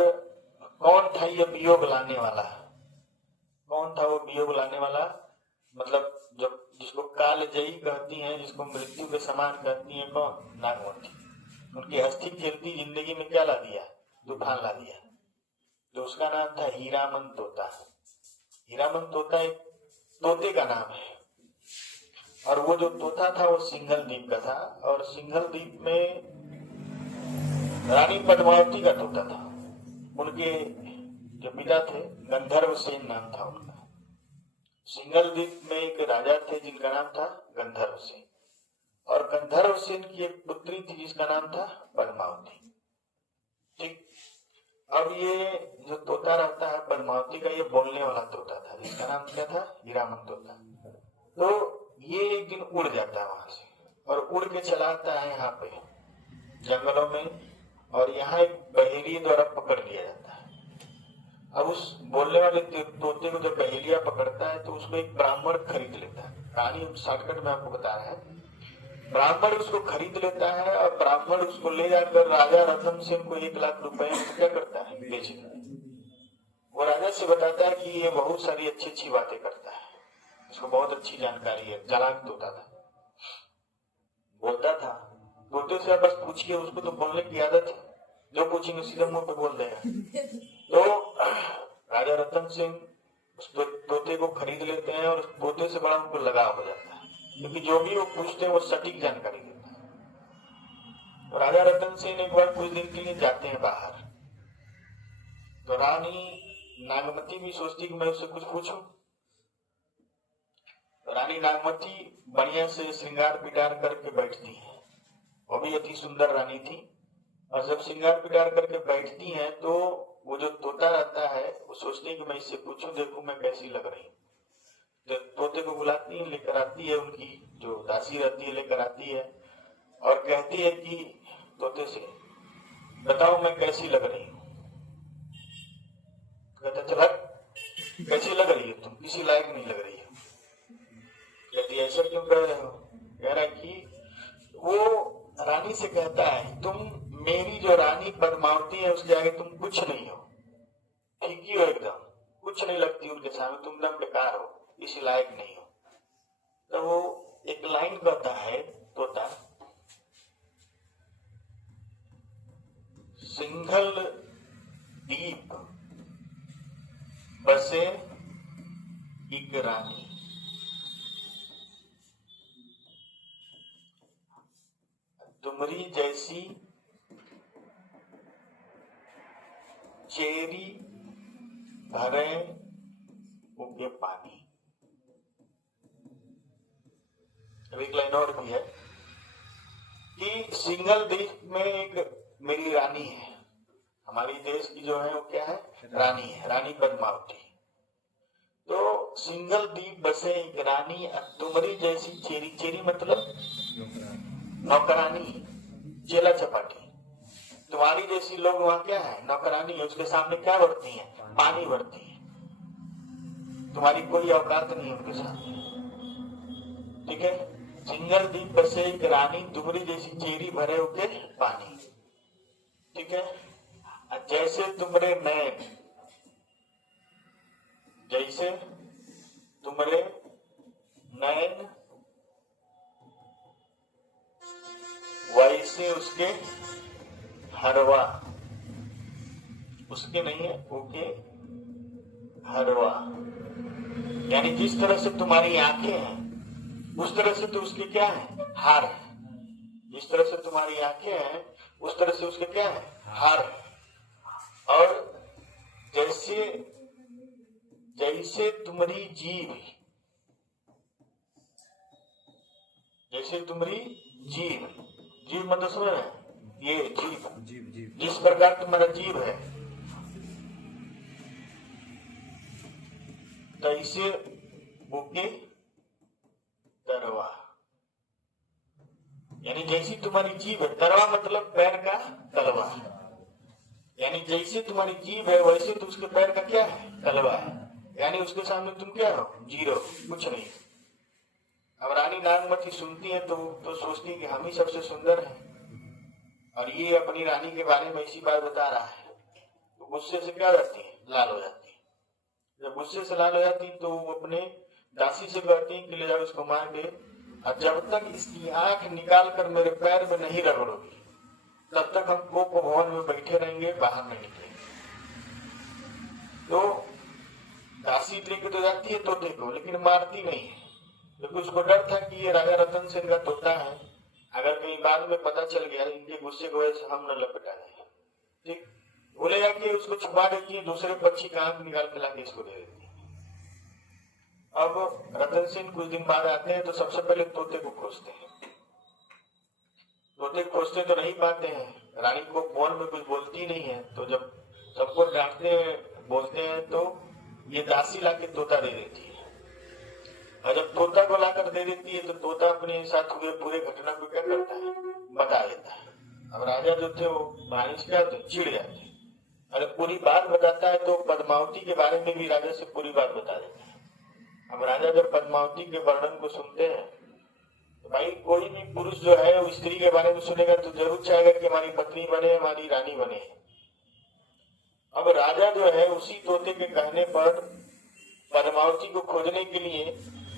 कौन था ये वियोग लाने वाला, कौन था वो वियोग लाने वाला, मतलब जब जिसको कालजयी कहती हैं, जिसको मृत्यु के समान कहती हैं, कौन, नागमती। उनकी हस्ती खेलती जिंदगी में क्या ला दिया, तूफान ला दिया। तो उसका नाम था हीरामन तोता। हीरामन तोता एक तोते का नाम है, और वो जो तोता था वो सिंघल द्वीप का था, और सिंघल द्वीप में रानी पद्मावती का तोता था। उनके जो पिता थे गंधर्व सेन नाम था उनका। सिंघल द्वीप में एक राजा थे जिनका नाम था गंधर्व सेन, और गंधर्व सेन की एक पुत्री थी जिसका नाम था पद्मावती। ठीक, अब ये जो तोता रहता है पद्मावती का, ये बोलने वाला तोता था जिसका नाम क्या था, हीरामन तोता। तो ये एक दिन उड़ जाता है वहां से, और उड़ के चला आता है यहाँ पे जंगलों में, और यहाँ एक बहेलिये द्वारा पकड़ लिया जाता है। अब उस बोलने वाले तोते को जब बहेलिया पकड़ता है तो उसको एक ब्राह्मण खरीद लेता है। कहानी शॉर्टकट में आपको बता रहे हैं। ब्राह्मण उसको खरीद लेता है, और ब्राह्मण उसको ले जाकर राजा रतन सिंह को 1 लाख रुपए में क्या करता है, बेच देता है। वो राजा से बताता है कि ये बहुत सारी अच्छी अच्छी बातें करता है, उसको बहुत अच्छी जानकारी है, चालाक तोता था, बोलता था। तोते से बस पूछिए, उसको तो बोलने की आदत है, जो पूछेंगे सीधे मुंह पे बोल देगा। तो राजा रतन सिंह उस तोते को खरीद लेते हैं, और उस तोते से बड़ा उनको लगाव हो जाता है, क्योंकि जो भी वो पूछते हैं वो सटीक जानकारी देता है। तो राजा रतन सिंह एक बार कुछ दिन के लिए जाते हैं बाहर, तो रानी नागमती भी सोचती कि मैं उससे कुछ पूछूं। तो रानी नागमती बढ़िया से श्रृंगार पिटार करके बैठती है, वो भी अति सुंदर रानी थी। और जब श्रृंगार पिटार करके बैठती हैं तो वो जो तोता रहता है वो सोचते हैं कि मैं इससे पूछूं, देखूं मैं कैसी लग रही। तो तोते को बुलाती है, लेकर आती है, उनकी जो दासी रहती है लेकर आती है, और कहती है कि तोते से बताओ मैं कैसी लग रही हूँ। कहता चला कैसी लग रही है, तुम किसी लायक नहीं लग रही हो। कहती ऐसा क्यों कह रहे हो। कह रहा है कि वो रानी से कहता है तुम मेरी जो रानी पद्मावती है उसके आगे तुम कुछ नहीं हो, ठीक ही हो, एकदम कुछ नहीं लगती उनके सामने, तुम एकदम बेकार हो, इसी लायक नहीं हो। तो वो एक लाइन कहता है तोता, सिंघल द्वीप बसे एक रानी, तुमरी जैसी चेरी भरे उगे पानी। अब एक लाइन और भी है कि सिंघल द्वीप में एक मेरी रानी है, हमारी देश की जो है वो क्या है, रानी है, रानी पद्मावती। तो सिंघल द्वीप बसे एक रानी, तुमरी जैसी चेरी, चेरी मतलब नौकरानी, चेला चपाटी, तुम्हारी जैसी लोग वहां क्या है, नौकरानी है, उसके सामने क्या बढ़ती है, पानी बढ़ती है, तुम्हारी कोई औकात नहीं है उनके सामने। ठीक है, सिंघल द्वीप बसे एक रानी, तुमरी जैसी चेरी भरे होके पानी। ठीक है, जैसे तुमरे नैन, जैसे तुमरे नैन वैसे उसके हरवा, उसके नहीं है, ओके हरवा, यानी जिस तरह से तुम्हारी आंखें हैं उस तरह से तो उसके क्या है, हार है। जिस तरह से तुम्हारी आंखें हैं उस तरह से उसके क्या है, हार है। और जैसे जैसे तुम्हारी जीभ, जैसे तुम्हारी जीभ, जीव मतलब समझ रहे हैं, ये जीव, जिस प्रकार तुम्हारा जीव है तैसे बुके तरवा, यानी जैसी तुम्हारी जीव है, तरवा मतलब पैर का तलवा, यानी जैसे तुम्हारी जीव है वैसे तो उसके पैर का क्या है, तलवा है, यानी उसके सामने तुम क्या हो, जीरो, कुछ नहीं। अब रानी नागमती सुनती है तो सोचती है कि हम ही सबसे सुंदर हैं, और ये अपनी रानी के बारे में इसी बात बता रहा है, तो गुस्से से क्या करती है, लाल हो जाती है। जब गुस्से से लाल हो जाती तो वो अपने दासी से कहती है कि ले जाओ इसको मार के, और जब तक इसकी आंख निकाल कर मेरे पैर में नहीं रगड़ोगी तब तक हम गोप भवन में बैठे रहेंगे, बाहर नहीं निकलेंगे। तो दासी लेके तो जाती है तोते को, लेकिन मारती नहीं है, क्योंकि उसको डर था कि ये राजा रतन सेन का तोता है, अगर कहीं बाद में पता चल गया इनके गुस्से की वजह से हम न लपटा जाए। ठीक, बोले जाके उसको छुपा देती है, दूसरे पक्षी का आंख निकाल के लाके इसको दे देती है। अब रतन सेन कुछ दिन बाद आते हैं तो सबसे पहले तोते को खोजते हैं। तोते खोजते तो नहीं पाते हैं, रानी को फोन में कुछ बोलती नहीं है, तो जब सबको डांटते बोलते हैं तो ये दासी लाके तोता दे देती है। और जब तोता को लाकर दे देती है तो तोता अपने साथ हुए पूरे घटना को क्या करता है, बता देता है। अब राजा जो थे वो रानी से क्या चिढ़ जाते हैं, अगर पूरी बात बताता है तो पद्मावती के बारे में भी राजा से पूरी बात बता देता है। अब राजा जब पद्मावती के वर्णन को सुनते हैं तो भाई कोई भी पुरुष जो है वो स्त्री के बारे में सुनेगा तो जरूर चाहेगा कि हमारी पत्नी बने, हमारी रानी बने। अब राजा जो है उसी तोते के कहने पर पद्मावती को खोजने के लिए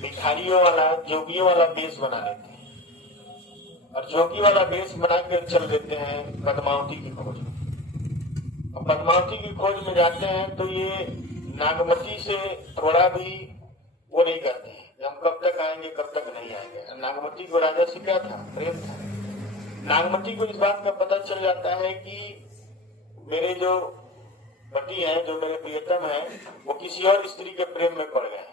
भिखारियों वाला, जोगियों वाला वेश बना लेते हैं और जोगी वाला वेश बना कर चल देते हैं पद्मावती की खोज में। अब पद्मावती की खोज में जाते हैं तो ये नागमती से थोड़ा भी वो नहीं करते हैं, हम कब तक आएंगे कब तक नहीं आएंगे। नागमती को राजा से क्या था, प्रेम था। नागमती को इस बात का पता चल जाता है कि मेरे जो पति है, जो मेरे प्रियतम है, वो किसी और स्त्री के प्रेम में पड़ गए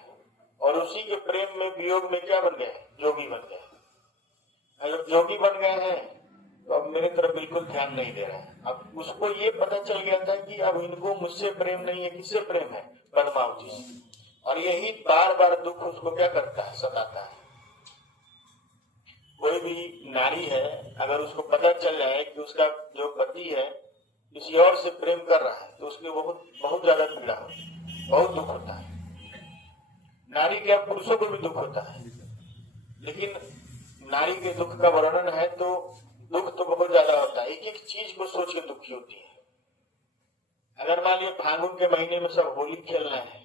और उसी के प्रेम में वियोग में क्या बन गए, जोगी बन गए। जब जोगी बन गए हैं तो अब मेरे तरफ बिल्कुल ध्यान नहीं दे रहे हैं। अब उसको ये पता चल गया था कि अब इनको मुझसे प्रेम नहीं है, किससे प्रेम है, पद्मावती से। और यही बार बार दुख उसको क्या करता है, सताता है। कोई भी नारी है अगर उसको पता चल जाए कि उसका जो पति है किसी और से प्रेम कर रहा है तो उसके बहुत ज्यादा पीड़ा होती है, बहुत दुख होता है। नारी के पुरुषों को भी दुख होता है, लेकिन नारी के दुख का वर्णन है तो दुख तो बहुत ज्यादा होता है, एक एक चीज को सोच के दुखी होती है। अगर मान लिया फागुन के महीने में सब होली खेल रहे हैं,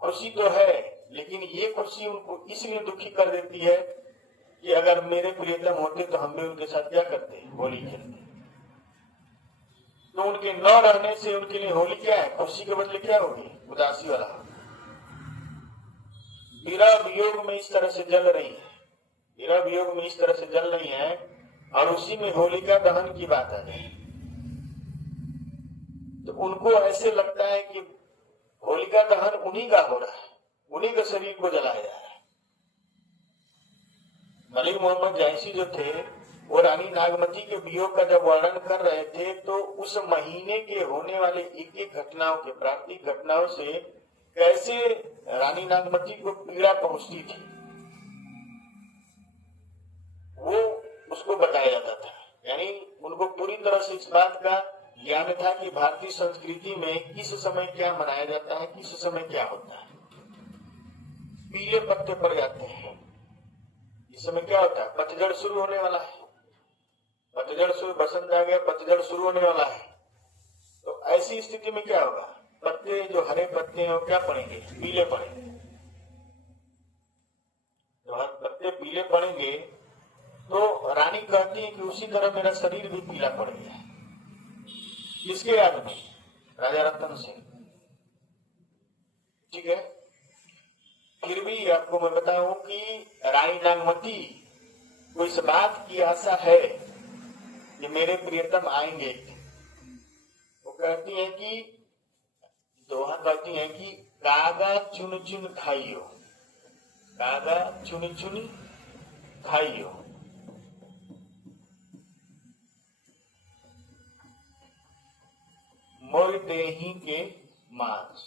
खुशी तो है, लेकिन ये खुशी उनको इसलिए दुखी कर देती है कि अगर मेरे प्रियतम होते तो हम भी उनके साथ क्या करते, होली खेलते। तो उनके न रहने से उनके लिए होली क्या है, खुशी के बदले क्या होगी, उदासी वाला। विरह वियोग में इस तरह से जल रही है, विरह वियोग में इस तरह से जल रही है और उसी में होलिका दहन की बात आ जाए तो उनको ऐसे लगता है कि होलिका दहन उन्हीं का हो रहा है, उन्हीं के शरीर को जलाया जा रहा है। मलिक मोहम्मद जायसी जो थे वो रानी नागमती के वियोग का जब वर्णन कर रहे थे तो उस महीने के होने वाले एक एक घटनाओं के, प्राकृतिक घटनाओं से कैसे रानी नागमती को पीड़ा पहुंचती थी वो उसको बताया जाता था। यानी उनको पूरी तरह से इस बात का ज्ञान था कि भारतीय संस्कृति में किस समय क्या मनाया जाता है, किस समय क्या होता है। पीले पत्ते पड़ जाते हैं, इस समय क्या होता है, पतझड़ शुरू होने वाला है, पतझड़ शुरू, बसंत आ गया, पतझड़ शुरू होने वाला है। तो ऐसी स्थिति में क्या होगा, पत्ते जो हरे पत्ते हैं वो क्या पड़ेंगे, पीले पड़ेंगे। तो हर पत्ते पीले पड़ेंगे तो रानी कहती है कि उसी तरह मेरा शरीर भी पीला पड़ गया है। किसके याद में, राजा रतन सिंह। ठीक है, फिर भी आपको मैं बताऊं कि रानी नागमती को इस बात की आशा है कि मेरे प्रियतम आएंगे। वो कहती है कि दोहा कहती है कि कागा चुन चुन खाइयो, कागा चुन चुन खाइयो, मोर देही के मांस।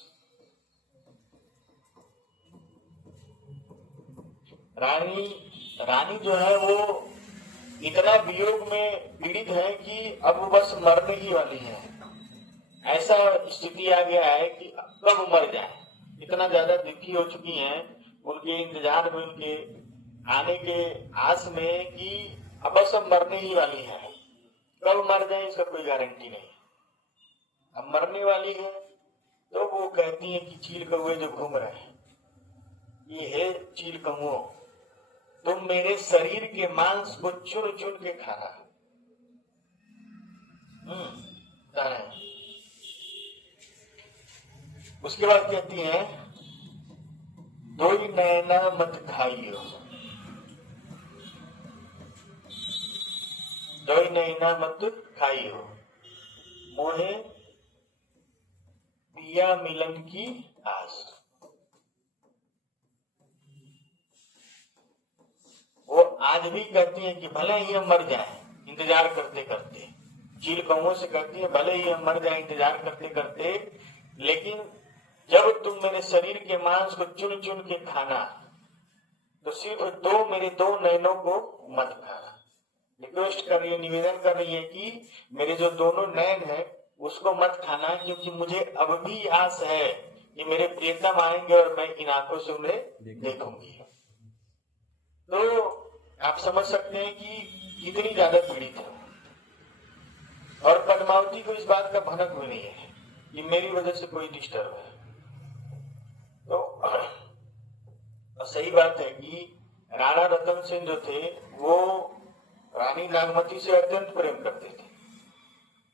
रानी जो है वो इतना वियोग में पीड़ित है कि अब वो बस मरने ही वाली है। ऐसा स्थिति आ गया है कि कब मर जाए, इतना ज्यादा दुखी हो चुकी हैं, उनके इंतजार में, उनके आने के आस में कि अब बस मरने ही वाली है, कब मर जाए इसका कोई गारंटी नहीं। अब मरने वाली है तो वो कहती है कि चील कौए जो घूम रहे हैं, ये है चील कौओं, तुम मेरे शरीर के मांस को चुन चुन के खाना। बता रहे हैं। उसके बाद कहती है दो ही नैना मत खाइयो, दो ही नैना मत खाइयो, मोहे पिया मिलन की आस। वो आज भी कहती है कि भले ही हम मर जाएं इंतजार करते करते, चील कौओं से कहती है भले ही हम मर जाएं इंतजार करते करते, लेकिन जब तुम मेरे शरीर के मांस को चुन चुन के खाना तो सिर्फ मेरे दो नैनों को मत खाना। रिक्वेस्ट कर रही है, निवेदन कर रही है कि मेरे जो दोनों नैन है उसको मत खाना, क्योंकि मुझे अब भी आस है कि मेरे प्रियतम आएंगे और मैं इन आंखों से उन्हें देखूंगी। तो आप समझ सकते हैं कि कितनी ज्यादा पीड़ित है। और पद्मावती को इस बात का भनक भी नहीं है कि मेरी वजह से कोई डिस्टर्ब है। तो सही बात है कि राणा रतन सेन जो थे वो रानी नागमती से अत्यंत प्रेम करते थे,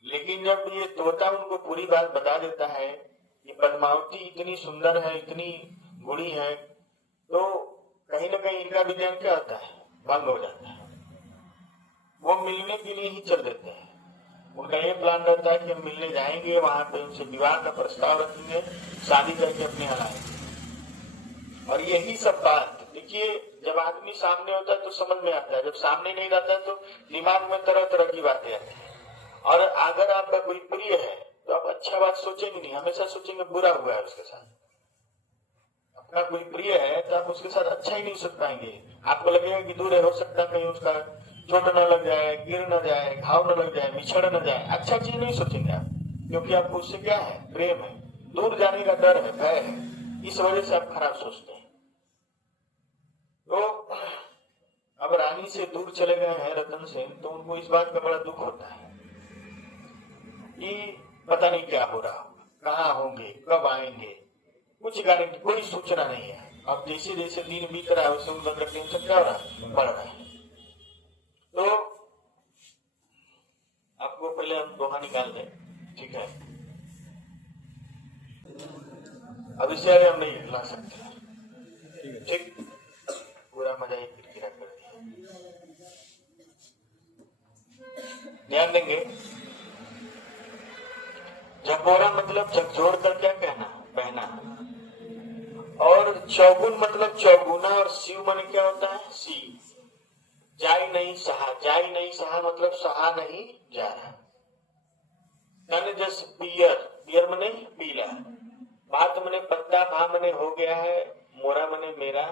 लेकिन जब ये तोता उनको पूरी बात बता देता है कि पद्मावती इतनी सुंदर है, इतनी बूढ़ी है, तो कहीं ना कहीं इनका भी ध्यान क्या होता है, भंग हो जाता है। वो मिलने के लिए ही चल देते हैं। उनका ये प्लान रहता है कि हम मिलने जाएंगे, वहां पे उनसे विवाह का प्रस्ताव रखेंगे, शादी करके अपने यहाँ लाएंगे। और यही सब बात देखिए, जब आदमी सामने होता है तो समझ में आता है, जब सामने नहीं रहता है तो दिमाग में तरह तरह की बातें आती है। और अगर आपका कोई प्रिय है तो आप अच्छा बात सोचेंगे नहीं, हमेशा सोचेंगे बुरा हुआ है उसके साथ। अपना कोई प्रिय है तो आप उसके साथ अच्छा ही नहीं सोच पाएंगे। आपको लगेगा कि दूर है, हो सकता है कहीं उसका चोट न लग जाए, गिर न जाए, घाव न लग जाए, बिछड़ न जाए, अच्छा चीज नहीं सोचेंगे आप, क्योंकि आपको उससे क्या है, प्रेम है। दूर जाने का डर है, भय है, इस वजह से आप खराब सोचते हैं। तो अब रानी से दूर चले गए हैं रतन सेन, तो उनको इस बात का बड़ा दुख होता है कि पता नहीं क्या हो रहा, कहाँ होंगे, कब आएंगे, कुछ गारंटी, कोई सूचना नहीं है। अब जैसे जैसे दिन बीत रहा है उससे उनका टेंशन क्या हो रहा है, बढ़ रहा है। तो आपको पहले हम दोहा निकाल दें, ठीक है। अब इससे आगे हम नहीं ला सकते, ठीक। पूरा मजा ही किरकिरा कर दिया। ध्यान देंगे, झकोरा मतलब झकझोर कर क्या कहना, बहना। और चौगुन मतलब चौगुना, और शिव मन क्या होता है, शिव। जाई नहीं सहा, जाई नहीं सहा मतलब सहा नहीं जा रहा। तन जस पियर, पियर मने पीला, बात मने पत्ता, भा मने हो गया है, मोरा मने मेरा,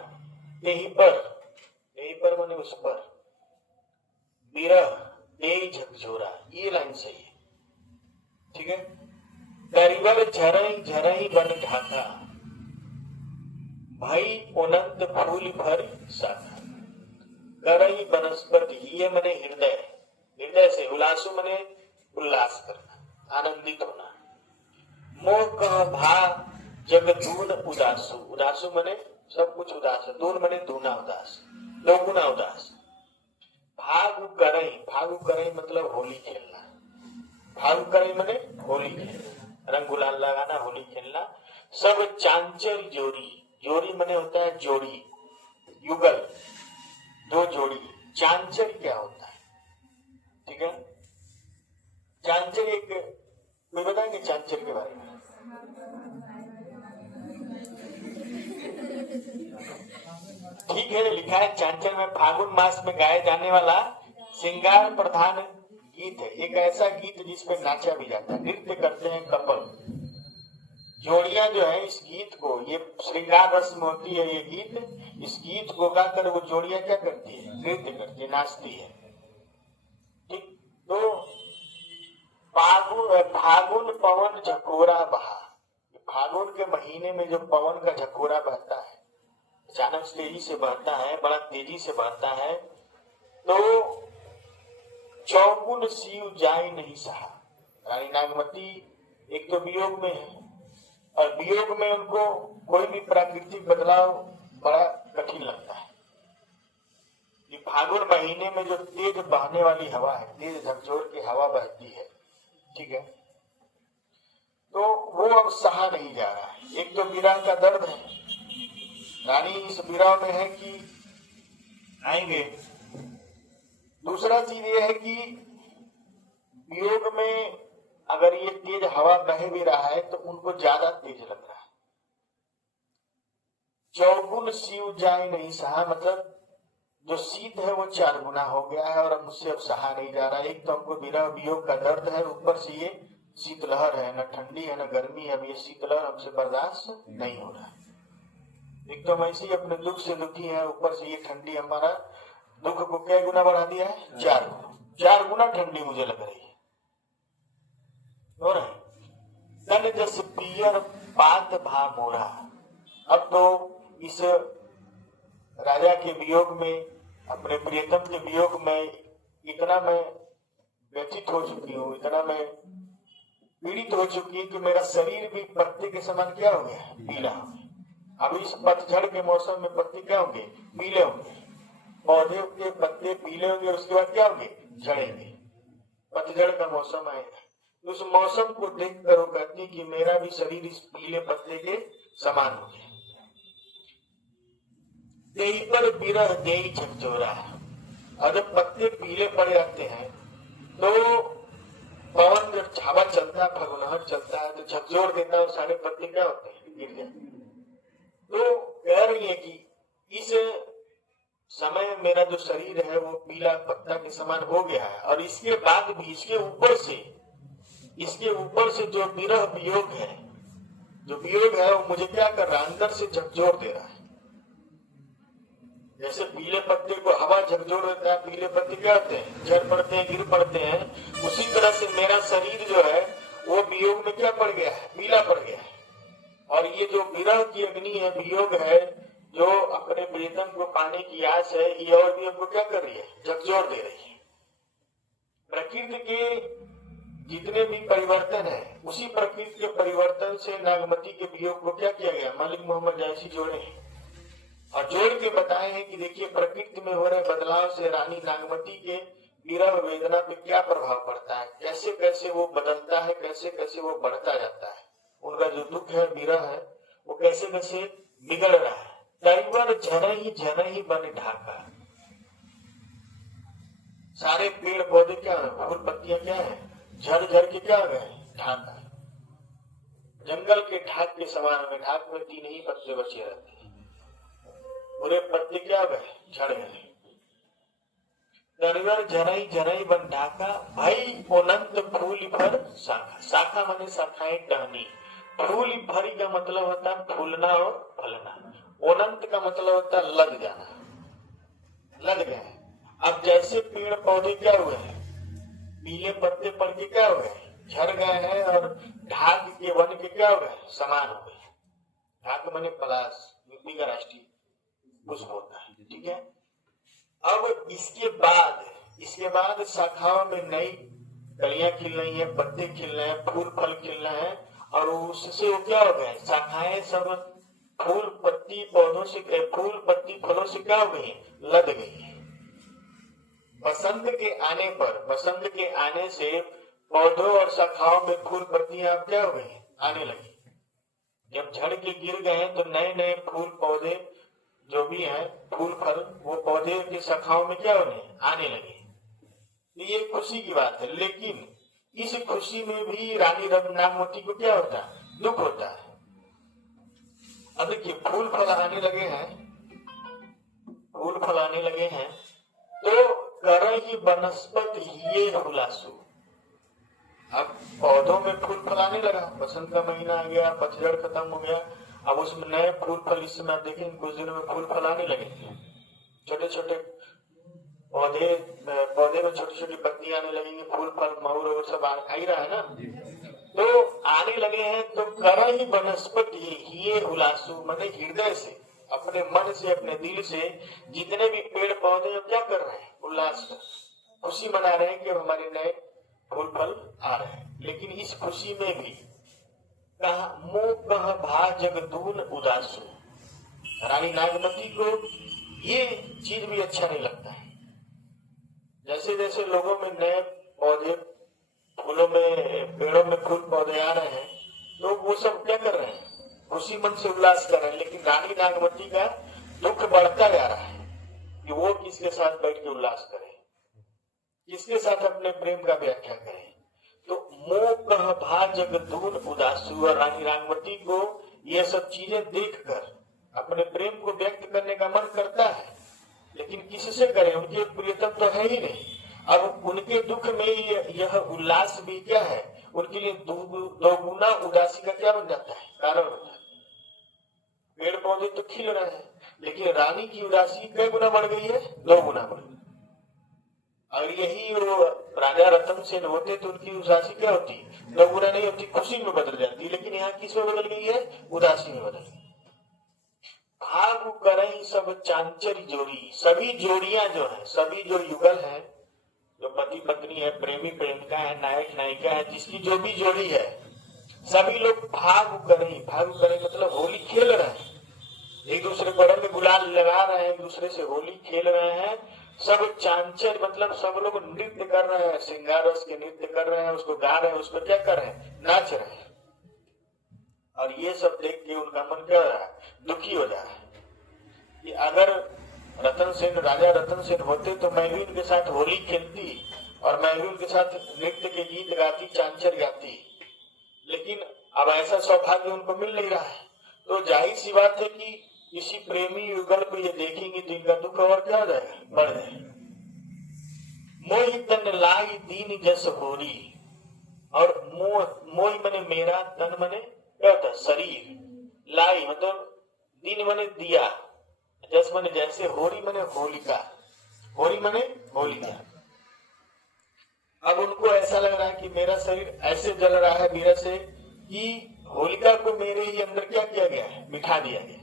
यही पर मने उस पर, बिरह दे झकझोरा, ये लाइन सही है, ठीक है। दरिवर झरई झरई बन ढाका, भाई अनंत फूल भर साका, करई वनस्पति, ये मने हृदय, हृदय से, उल्लासु मने उल्लास करना, आनंदित होना। मोह कह भा जग दून उदासु, उदासु मने सब कुछ उदास है, दून मने दूना उदास, दोगुना उदास। भागु करई, भागु करई मतलब होली खेलना, भागु करई मने होली खेलना, रंग गुलाल लगाना, होली खेलना। सब चांचर जोड़ी, जोड़ी मने होता है जोड़ी, युगल, दो जोड़ी। चांचर क्या होता है, ठीक है। चांचर एक, कोई बताएंगे चांचर के बारे में? ठीक है, लिखा है चांचर में फागुन मास में गाए जाने वाला श्रृंगार प्रधान गीत है। एक ऐसा गीत जिसपे नाचा भी जाता है, नृत्य करते हैं कपल। जोड़ियां जो है इस गीत को, ये श्रृंगार रस्म होती है ये गीत, इस गीत को गाकर वो जोड़ियां क्या करती है, नृत्य करती है, नाचती है, ठीक। तो फागुन पवन झकोरा बहा, फागुन के महीने में जो पवन का झकोरा बहता है, अचानक तेजी से बहता है, बड़ा तेजी से बहता है, तो चौगुन चौगुन शिव जाय नहीं सहा। रानी नागमती एक तो वियोग में है और वियोग में उनको कोई भी प्राकृतिक बदलाव बड़ा कठिन लगता है। ये फागुन महीने में जो तेज बहने वाली हवा है, तेज झकझोर की हवा बहती है, ठीक है, तो वो अब सहा नहीं जा रहा है। एक तो विरह का दर्द है, रानी इस विरह में है कि आएंगे। दूसरा चीज ये है कि वियोग में अगर ये तेज हवा बह भी रहा है तो उनको ज्यादा तेज लग रहा है। चौगुन शिव जाय नहीं सहा, मतलब जो शीत है वो 4 गुना हो गया है और अब मुझसे अब सहा नहीं जा रहा है। एक तो हमको विरह वियोग का दर्द है, ऊपर से ये शीतलहर है, न ठंडी है न गर्मी है, अब ये शीतलहर हमसे बर्दाश्त नहीं हो रहा है। एक तो हम ऐसे ही अपने दुख से दुखी है, ऊपर से ये ठंडी हमारा दुख को क्या गुना बढ़ा दिया है, 4 गुना। 4 गुना ठंडी मुझे लग रही है। हो रहा तन जस पियर पात भा मोरा। अब तो इस राजा के वियोग में, अपने प्रियतम के वियोग में इतना मैं व्यथित हो चुकी हूँ, इतना मैं पीड़ित हो चुकी है कि मेरा शरीर भी पत्ते के समान क्या हो गया, पीला हो गया। अब इस पतझड़ के मौसम में पत्ते क्या होंगे, पीले होंगे। पौधे के पत्ते पीले होंगे, उसके बाद क्या होंगे, झड़ेंगे। पतझड़ का मौसम आएगा। उस मौसम को देख कर वो कहती कि मेरा भी शरीर इस पीले पत्ते के समान हो गया। देई पर बिरह देई झकझोरा। और जब पत्ते पीले पड़ जाते हैं तो पवन जब हवा चलता है, फगुनहट चलता है तो झकझोर देता है और सारे पत्ते क्या होते हैं, गिर जाते हैं। तो कह रही है कि इस समय मेरा जो शरीर है वो पीला पत्ता के समान हो गया है और इसके बाद भी इसके ऊपर से जो विरह वियोग है, जो वियोग है वो मुझे क्या कर रहा है, अंदर से झकझोर दे रहा है। जैसे पीले पत्ते को हवा झकझोर देता है, पीले पत्ते क्या होते हैं, झड़ पड़ते हैं, गिर पड़ते हैं, उसी तरह से मेरा शरीर जो है वो वियोग में क्या पड़ गया है, पीला पड़ गया है। और ये जो विरह की अग्नि है, वियोग है, जो अपने प्रियतम को पाने की आस है, ये और भी हमको क्या कर रही है, झकझोर दे रही है। प्रकृति के जितने भी परिवर्तन है, उसी प्रकृति के परिवर्तन से नागमती के वियोग को क्या किया गया, मलिक मोहम्मद जायसी जोड़े हैं और जोड़ के बताए हैं कि देखिए प्रकृति में हो रहे बदलाव से रानी नागमती के विरह वेदना पे क्या प्रभाव पड़ता है, कैसे कैसे वो बदलता है, कैसे कैसे वो बढ़ता जाता है। उनका जो दुख है, विरह है, वो कैसे कैसे बिगड़ रहा है। तैवर झन ही बन ढाका। सारे पेड़ पौधे क्या है, फूल पत्तियां क्या है, झड़ झड़ के क्या हो गए, ढाका। जंगल के ढाक के समान में, ढाक में 3 ही पत्ते बचे रहते हैं, पूरे पत्ते क्या हो गए, झड़ गए। तैवर झरई बन ढाका। भाई अनंत फूल भर शाखा। शाखा माने शाखाएं, टहनी। फूल भरी का मतलब होता है फूलना और फलना। अनंत का मतलब होता है लग जाना, लग गए। अब जैसे पेड़ पौधे क्या हुए हैं, पीले पत्ते पड़ के क्या हो गए, झड़ गए हैं और ढाक के वन के क्या हो गए, समान हो गए। ढाक माने पलाश, यूपी का राष्ट्रीय पुष्प होता है, ठीक है। अब इसके बाद शाखाओं में नई कलियां खिल रही हैं, पत्ते खिल रहे हैं, फूल फल खिल रहे हैं और उससे वो क्या हो गए, शाखाएं सब फूल पत्ती पौधों से, फूल पत्ती फलों से क्या हो गई, लद गई। बसंत के आने से पौधों और शाखाओं में फूल पत्तियां क्या हो गई, आने लगी। जब झड़ के गिर गए तो नए नए फूल पौधे जो भी है, फूल फल, वो पौधे की शाखाओं में क्या होने, आने लगे। ये खुशी की बात है, लेकिन इस खुशी में भी रानी नागमती को क्या होता है, दुख होता है। अब देखिए फूल फल आने लगे हैं, तो करही वनस्पति ये हुलासु। अब पौधों में फूल फल आने लगा, बसंत का महीना आ गया, पतझड़ खत्म हो गया, अब उसमें नए फूल फल, इस समय आप देखें कुछ दिनों में फूल फल आने लगे। छोटे छोटे पौधे में छोटी छोटी पत्तियां आने लगेंगी, फूल फल महुर और सब आ ही रहा है ना, तो आने लगे हैं। तो करही वनस्पति ये हुलासु, माने हृदय से, अपने मन से, अपने दिल से जितने भी पेड़ पौधे क्या कर रहे हैं, उल्लास कर। खुशी मना रहे हैं कि हमारे नए फूल फल आ रहे हैं, लेकिन इस खुशी में भी कहा मोह कह भा जगदून उदासु। रानी नागमती को ये चीज भी अच्छा नहीं लगता है। जैसे जैसे लोगों में नए पौधे, फूलों में, पेड़ों में फूल पौधे आ रहे हैं, लोग वो सब क्या कर रहे हैं, खुशी मन से उल्लास कर रहे हैं। लेकिन रानी नागमती का दुख बढ़ता जा रहा है कि वो किसके साथ बैठ के उल्लास करे, किसके साथ अपने प्रेम का व्याख्या करे। तो मोह कह भा जगदून उदासु, और रानी नागमती को ये सब चीजें देखकर अपने प्रेम को व्यक्त करने का मन करता है, लेकिन किससे करें, उनके प्रियतम तो है ही नहीं। अब उनके दुख में यह उल्लास भी क्या है, उनके लिए दोगुना उदासी का क्या बन जाता है, कारण बनता है। पेड़ पौधे तो खिल रहे हैं, लेकिन रानी की उदासी कई गुना बढ़ गई है, 2 गुना बढ़ गई। और यही वो राजा रतन सेन होते तो उनकी उदासी क्या होती, 2 गुना नहीं होती, खुशी में बदल जाती। लेकिन यहाँ किस में बदल गई है, उदासी में बदल गई। भाग करें सब चांचर जोड़ी, सभी जोड़ियां जो है, सभी जो युगल है, जो पति पत्नी है, प्रेमी प्रेमिका है, नायक नायिका है, जिसकी जो भी जोड़ी है, सभी लोग भाग करें मतलब होली खेल रहे हैं, एक दूसरे को रंग गुलाल लगा रहे हैं, एक दूसरे से होली खेल रहे हैं। सब चांचर मतलब सब लोग नृत्य कर रहे हैं, श्रृंगार रस के नृत्य कर रहे हैं, उसको गा रहे हैं, उसको क्या कर रहे हैं, नाच रहे हैं। और ये सब देख के उनका मन क्या हो रहा है, दुखी हो जा रहा है कि अगर रतन सेन, राजा रतन सेन होते तो मैं भी उनके साथ होली खेलती और मैं भी उनके साथ नृत्य के गीत गाती, चांचर गाती। लेकिन अब ऐसा सौभाग्य उनको मिल नहीं रहा है। तो जाहिर सी बात है कि किसी प्रेमी युगल को ये देखेंगे तो इनका दुख और क्या हो जाएगा, बढ़ जाएगा। मोहि तन लाई दीन जस होरी, और मोहि मने मेरा, तन मने क्या होता है, शरीर, लाई मतलब दीन मने दिया, जस मने जैसे, होरी मने होलिका, होरी मने होलिका। अब उनको ऐसा लग रहा है कि मेरा शरीर ऐसे जल रहा है वीरा से कि होलिका को मेरे ही अंदर क्या किया गया है, बिठा दिया गया।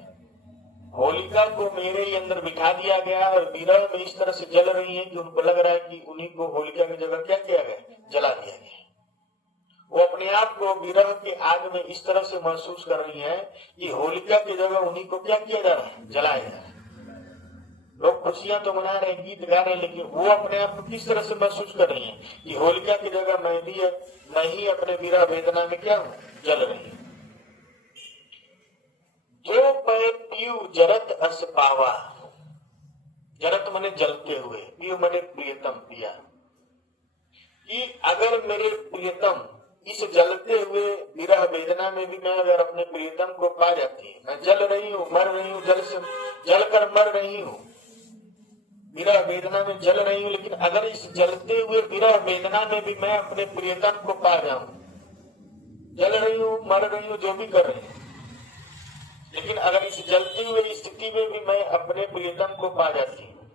होलिका को मेरे ही अंदर बिठा दिया गया और विरह में इस तरह से जल रही है कि उनको लग रहा है कि उन्हीं को होलिका की जगह क्या किया गया, जला दिया गया। वो अपने आप को विरह के आग में इस तरह से महसूस कर रही है कि होलिका की जगह उन्हीं को क्या किया जा रहा है, जलाया जा रहा है। लोग खुशियां तो मना रहे हैं, गीत गा रहे हैं, लेकिन वो अपने आप को किस तरह से महसूस कर रही है कि होलिका की जगह मैं ही अपने विरह वेदना में क्या हूं, जल रही हूं। जो पै पीयू जरत अस पावा, जरत मने जलते हुए, पीयू मने प्रियतम, पिया, कि अगर मेरे प्रियतम इस जलते हुए विरह वेदना में भी मैं अगर अपने प्रियतम को पा जाती, मैं जल रही हूँ, मर रही हूँ, जल कर मर रही हूँ, विरह वेदना में जल रही हूँ, लेकिन अगर इस जलते हुए विरह वेदना में भी मैं अपने प्रियतम को पा जाऊं, जल रही हूँ, मर रही हूँ, जो भी कर रही हूँ, लेकिन अगर इस जलती हुए स्थिति में भी मैं अपने प्रियतम को पा जाती हूँ,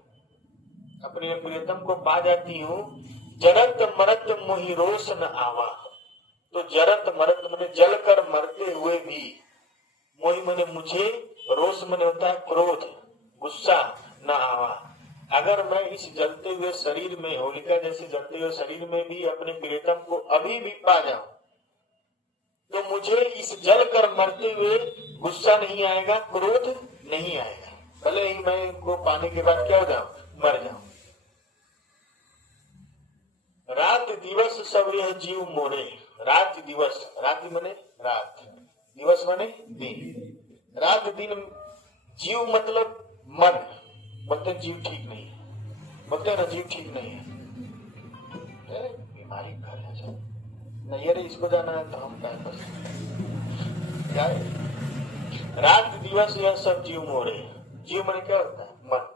अपने प्रियतम को पा जाती हूँ, जरत मरत मोहि रोष न आवा। तो जरत मरत मने जल कर मरते हुए भी, मोहि मने मुझे, रोष मने होता है क्रोध, गुस्सा, न आवा। अगर मैं इस जलते हुए शरीर में, होलिका जैसे जलते हुए शरीर में भी अपने प्रियतम को अभी भी पा जाऊं, तो मुझे इस जल कर मरते हुए गुस्सा नहीं आएगा, क्रोध नहीं आएगा, भले ही मैं इनको पाने के बाद क्या हो जाऊं, मर जाऊं। रात दिवस सब यह जीव मोरे, रात दिवस, रात मने रात, दिवस मने दिन, रात दिन, जीव मतलब मन, बोलते जीव ठीक नहीं है, बोलते ना जीव ठीक नहीं है, बीमारी घर है सब नहीं, अरे इसको जाना है तो हम क्या है, रात दिवस यह सब जीव मोरे। जीव मने क्या होता है, मन।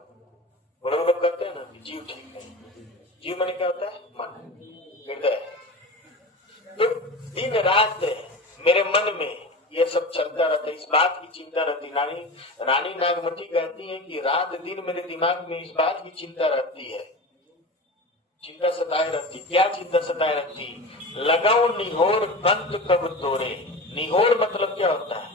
बड़े लोग कहते हैं ना कि जीव ठीक नहीं, जीव मने क्या होता है, मन, हृदय। तो दिन रात मेरे मन में ये सब चलता रहता है, इस बात की चिंता रहती। रानी नागमती कहती है कि रात दिन मेरे दिमाग में इस बात की चिंता रहती है, चिंता सताए रहती। क्या चिंता सताए रहती, लगाओ निहोर कंत कब तोरे। निहोर मतलब क्या होता है,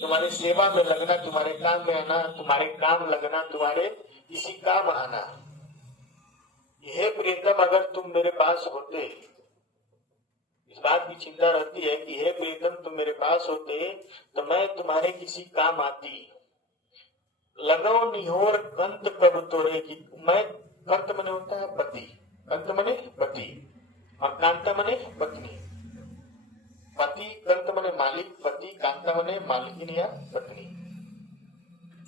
तुम्हारी सेवा में लगना, तुम्हारे काम में आना, तुम्हारे काम लगना, तुम्हारे किसी काम आना, हे प्रियतम अगर तुम मेरे पास होते, इस बात की चिंता रहती है कि हे प्रियतम तुम मेरे पास होते तो मैं तुम्हारे किसी काम आती। लगो निहोर कंत कब तोड़े की, मैं कंत मने होता है पति, कंत मने पति और कांता मने पत्नी। पति कंत मने मालिक, पति कांता मने मालकिन या पत्नी।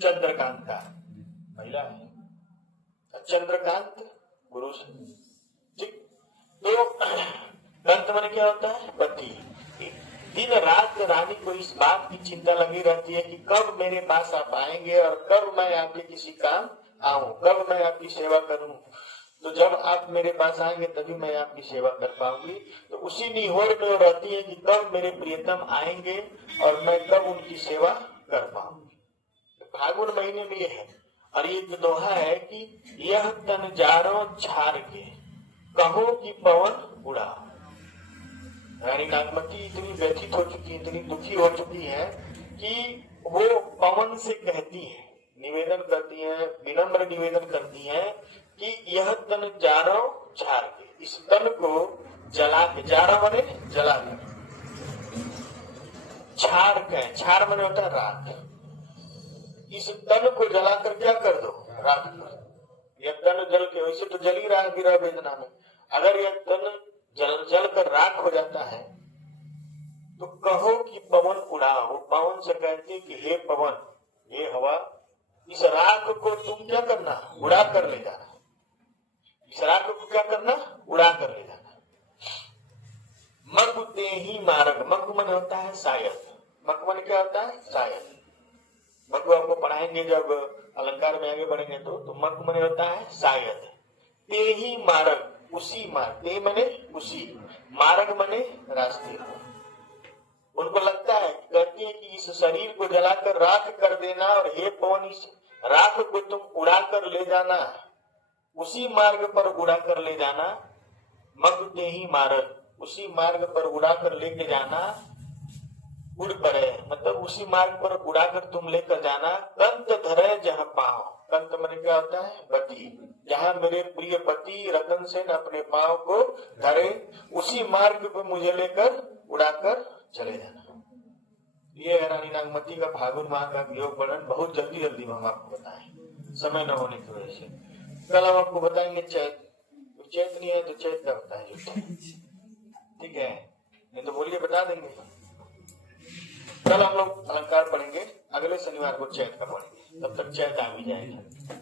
चंद्रकांता महिला है, चंद्रकांत पुरुष। ठीक, तो कंत मने क्या होता है पति। दिन रात रानी को इस बात की चिंता लगी रहती है कि कब मेरे पास आप आएंगे और कब मैं आपके किसी काम आऊं, कब मैं आपकी सेवा करूं। तो जब आप मेरे पास आएंगे तभी मैं आपकी सेवा कर पाऊंगी। तो उसी निहोर में रहती है कि कब मेरे प्रियतम आएंगे और मैं कब उनकी सेवा कर पाऊंगी। फागुन महीने में ये है और ये दोहा है कि यह तन जारो छार के कहो कि पवन उड़ा। रानी नागमती इतनी व्यथित हो चुकी, इतनी दुखी हो चुकी है कि वो पवन से कहती है, निवेदन करती है, विनम्र निवेदन करती है कि यह तन जारो छार के, इस तन को जला के, जारा मने जला कर, छार के, छार मने होता है राख, इस तन को जलाकर क्या कर दो, राख कर। यह तन जल के, वैसे तो जल ही रहा है विरह वेदना में, अगर यह तन जल कर राख हो जाता है तो कहो कि पवन उड़ाओ। वो पवन से कहते कि हे पवन, हे हवा, इस राख को तुम क्या करना, उड़ा कर ले जाना। इस राख को क्या करना, उड़ा कर ले जाना। मग ते ही मार्ग, मग मन होता है शायद, मग मन क्या होता है शायद। मग आपको पढ़ाएंगे जब अलंकार में आगे बढ़ेंगे तो मग मन होता है शायद। ते ही मार्ग, उसी मार्ग, ते मने उसी, मार्ग मने रास्ते। उनको लगता है, कहती है कि इस शरीर को जलाकर राख कर देना और हे पवन इस राख को तुम उड़ा कर ले जाना, उसी मार्ग पर उड़ा कर ले जाना। मग ते ही मार्ग, उसी मार्ग पर उड़ा कर लेके जाना। उड़ पड़े मतलब उसी मार्ग पर उड़ा कर तुम लेकर जाना। कंत धरे जहाँ पाओ, कंत मन क्या होता है पति, जहाँ मेरे प्रिय पति रतन सेन अपने पांव को धरे, उसी मार्ग पर मुझे लेकर उड़ाकर चले जाना। ये है रानी नागमती का फागुन माह का वियोग वर्णन। बहुत जल्दी जल्दी हम आपको बताएं, समय न होने की वजह से। कल हम आपको बताएंगे चैत, चैत नहीं है तो चैत का होता है, ठीक है, नहीं तो बोलिए बता देंगे। कल हम लोग अलंकार पढ़ेंगे, अगले शनिवार को चैत का पढ़ेंगे, तब तक चैत आ भी जाएगा।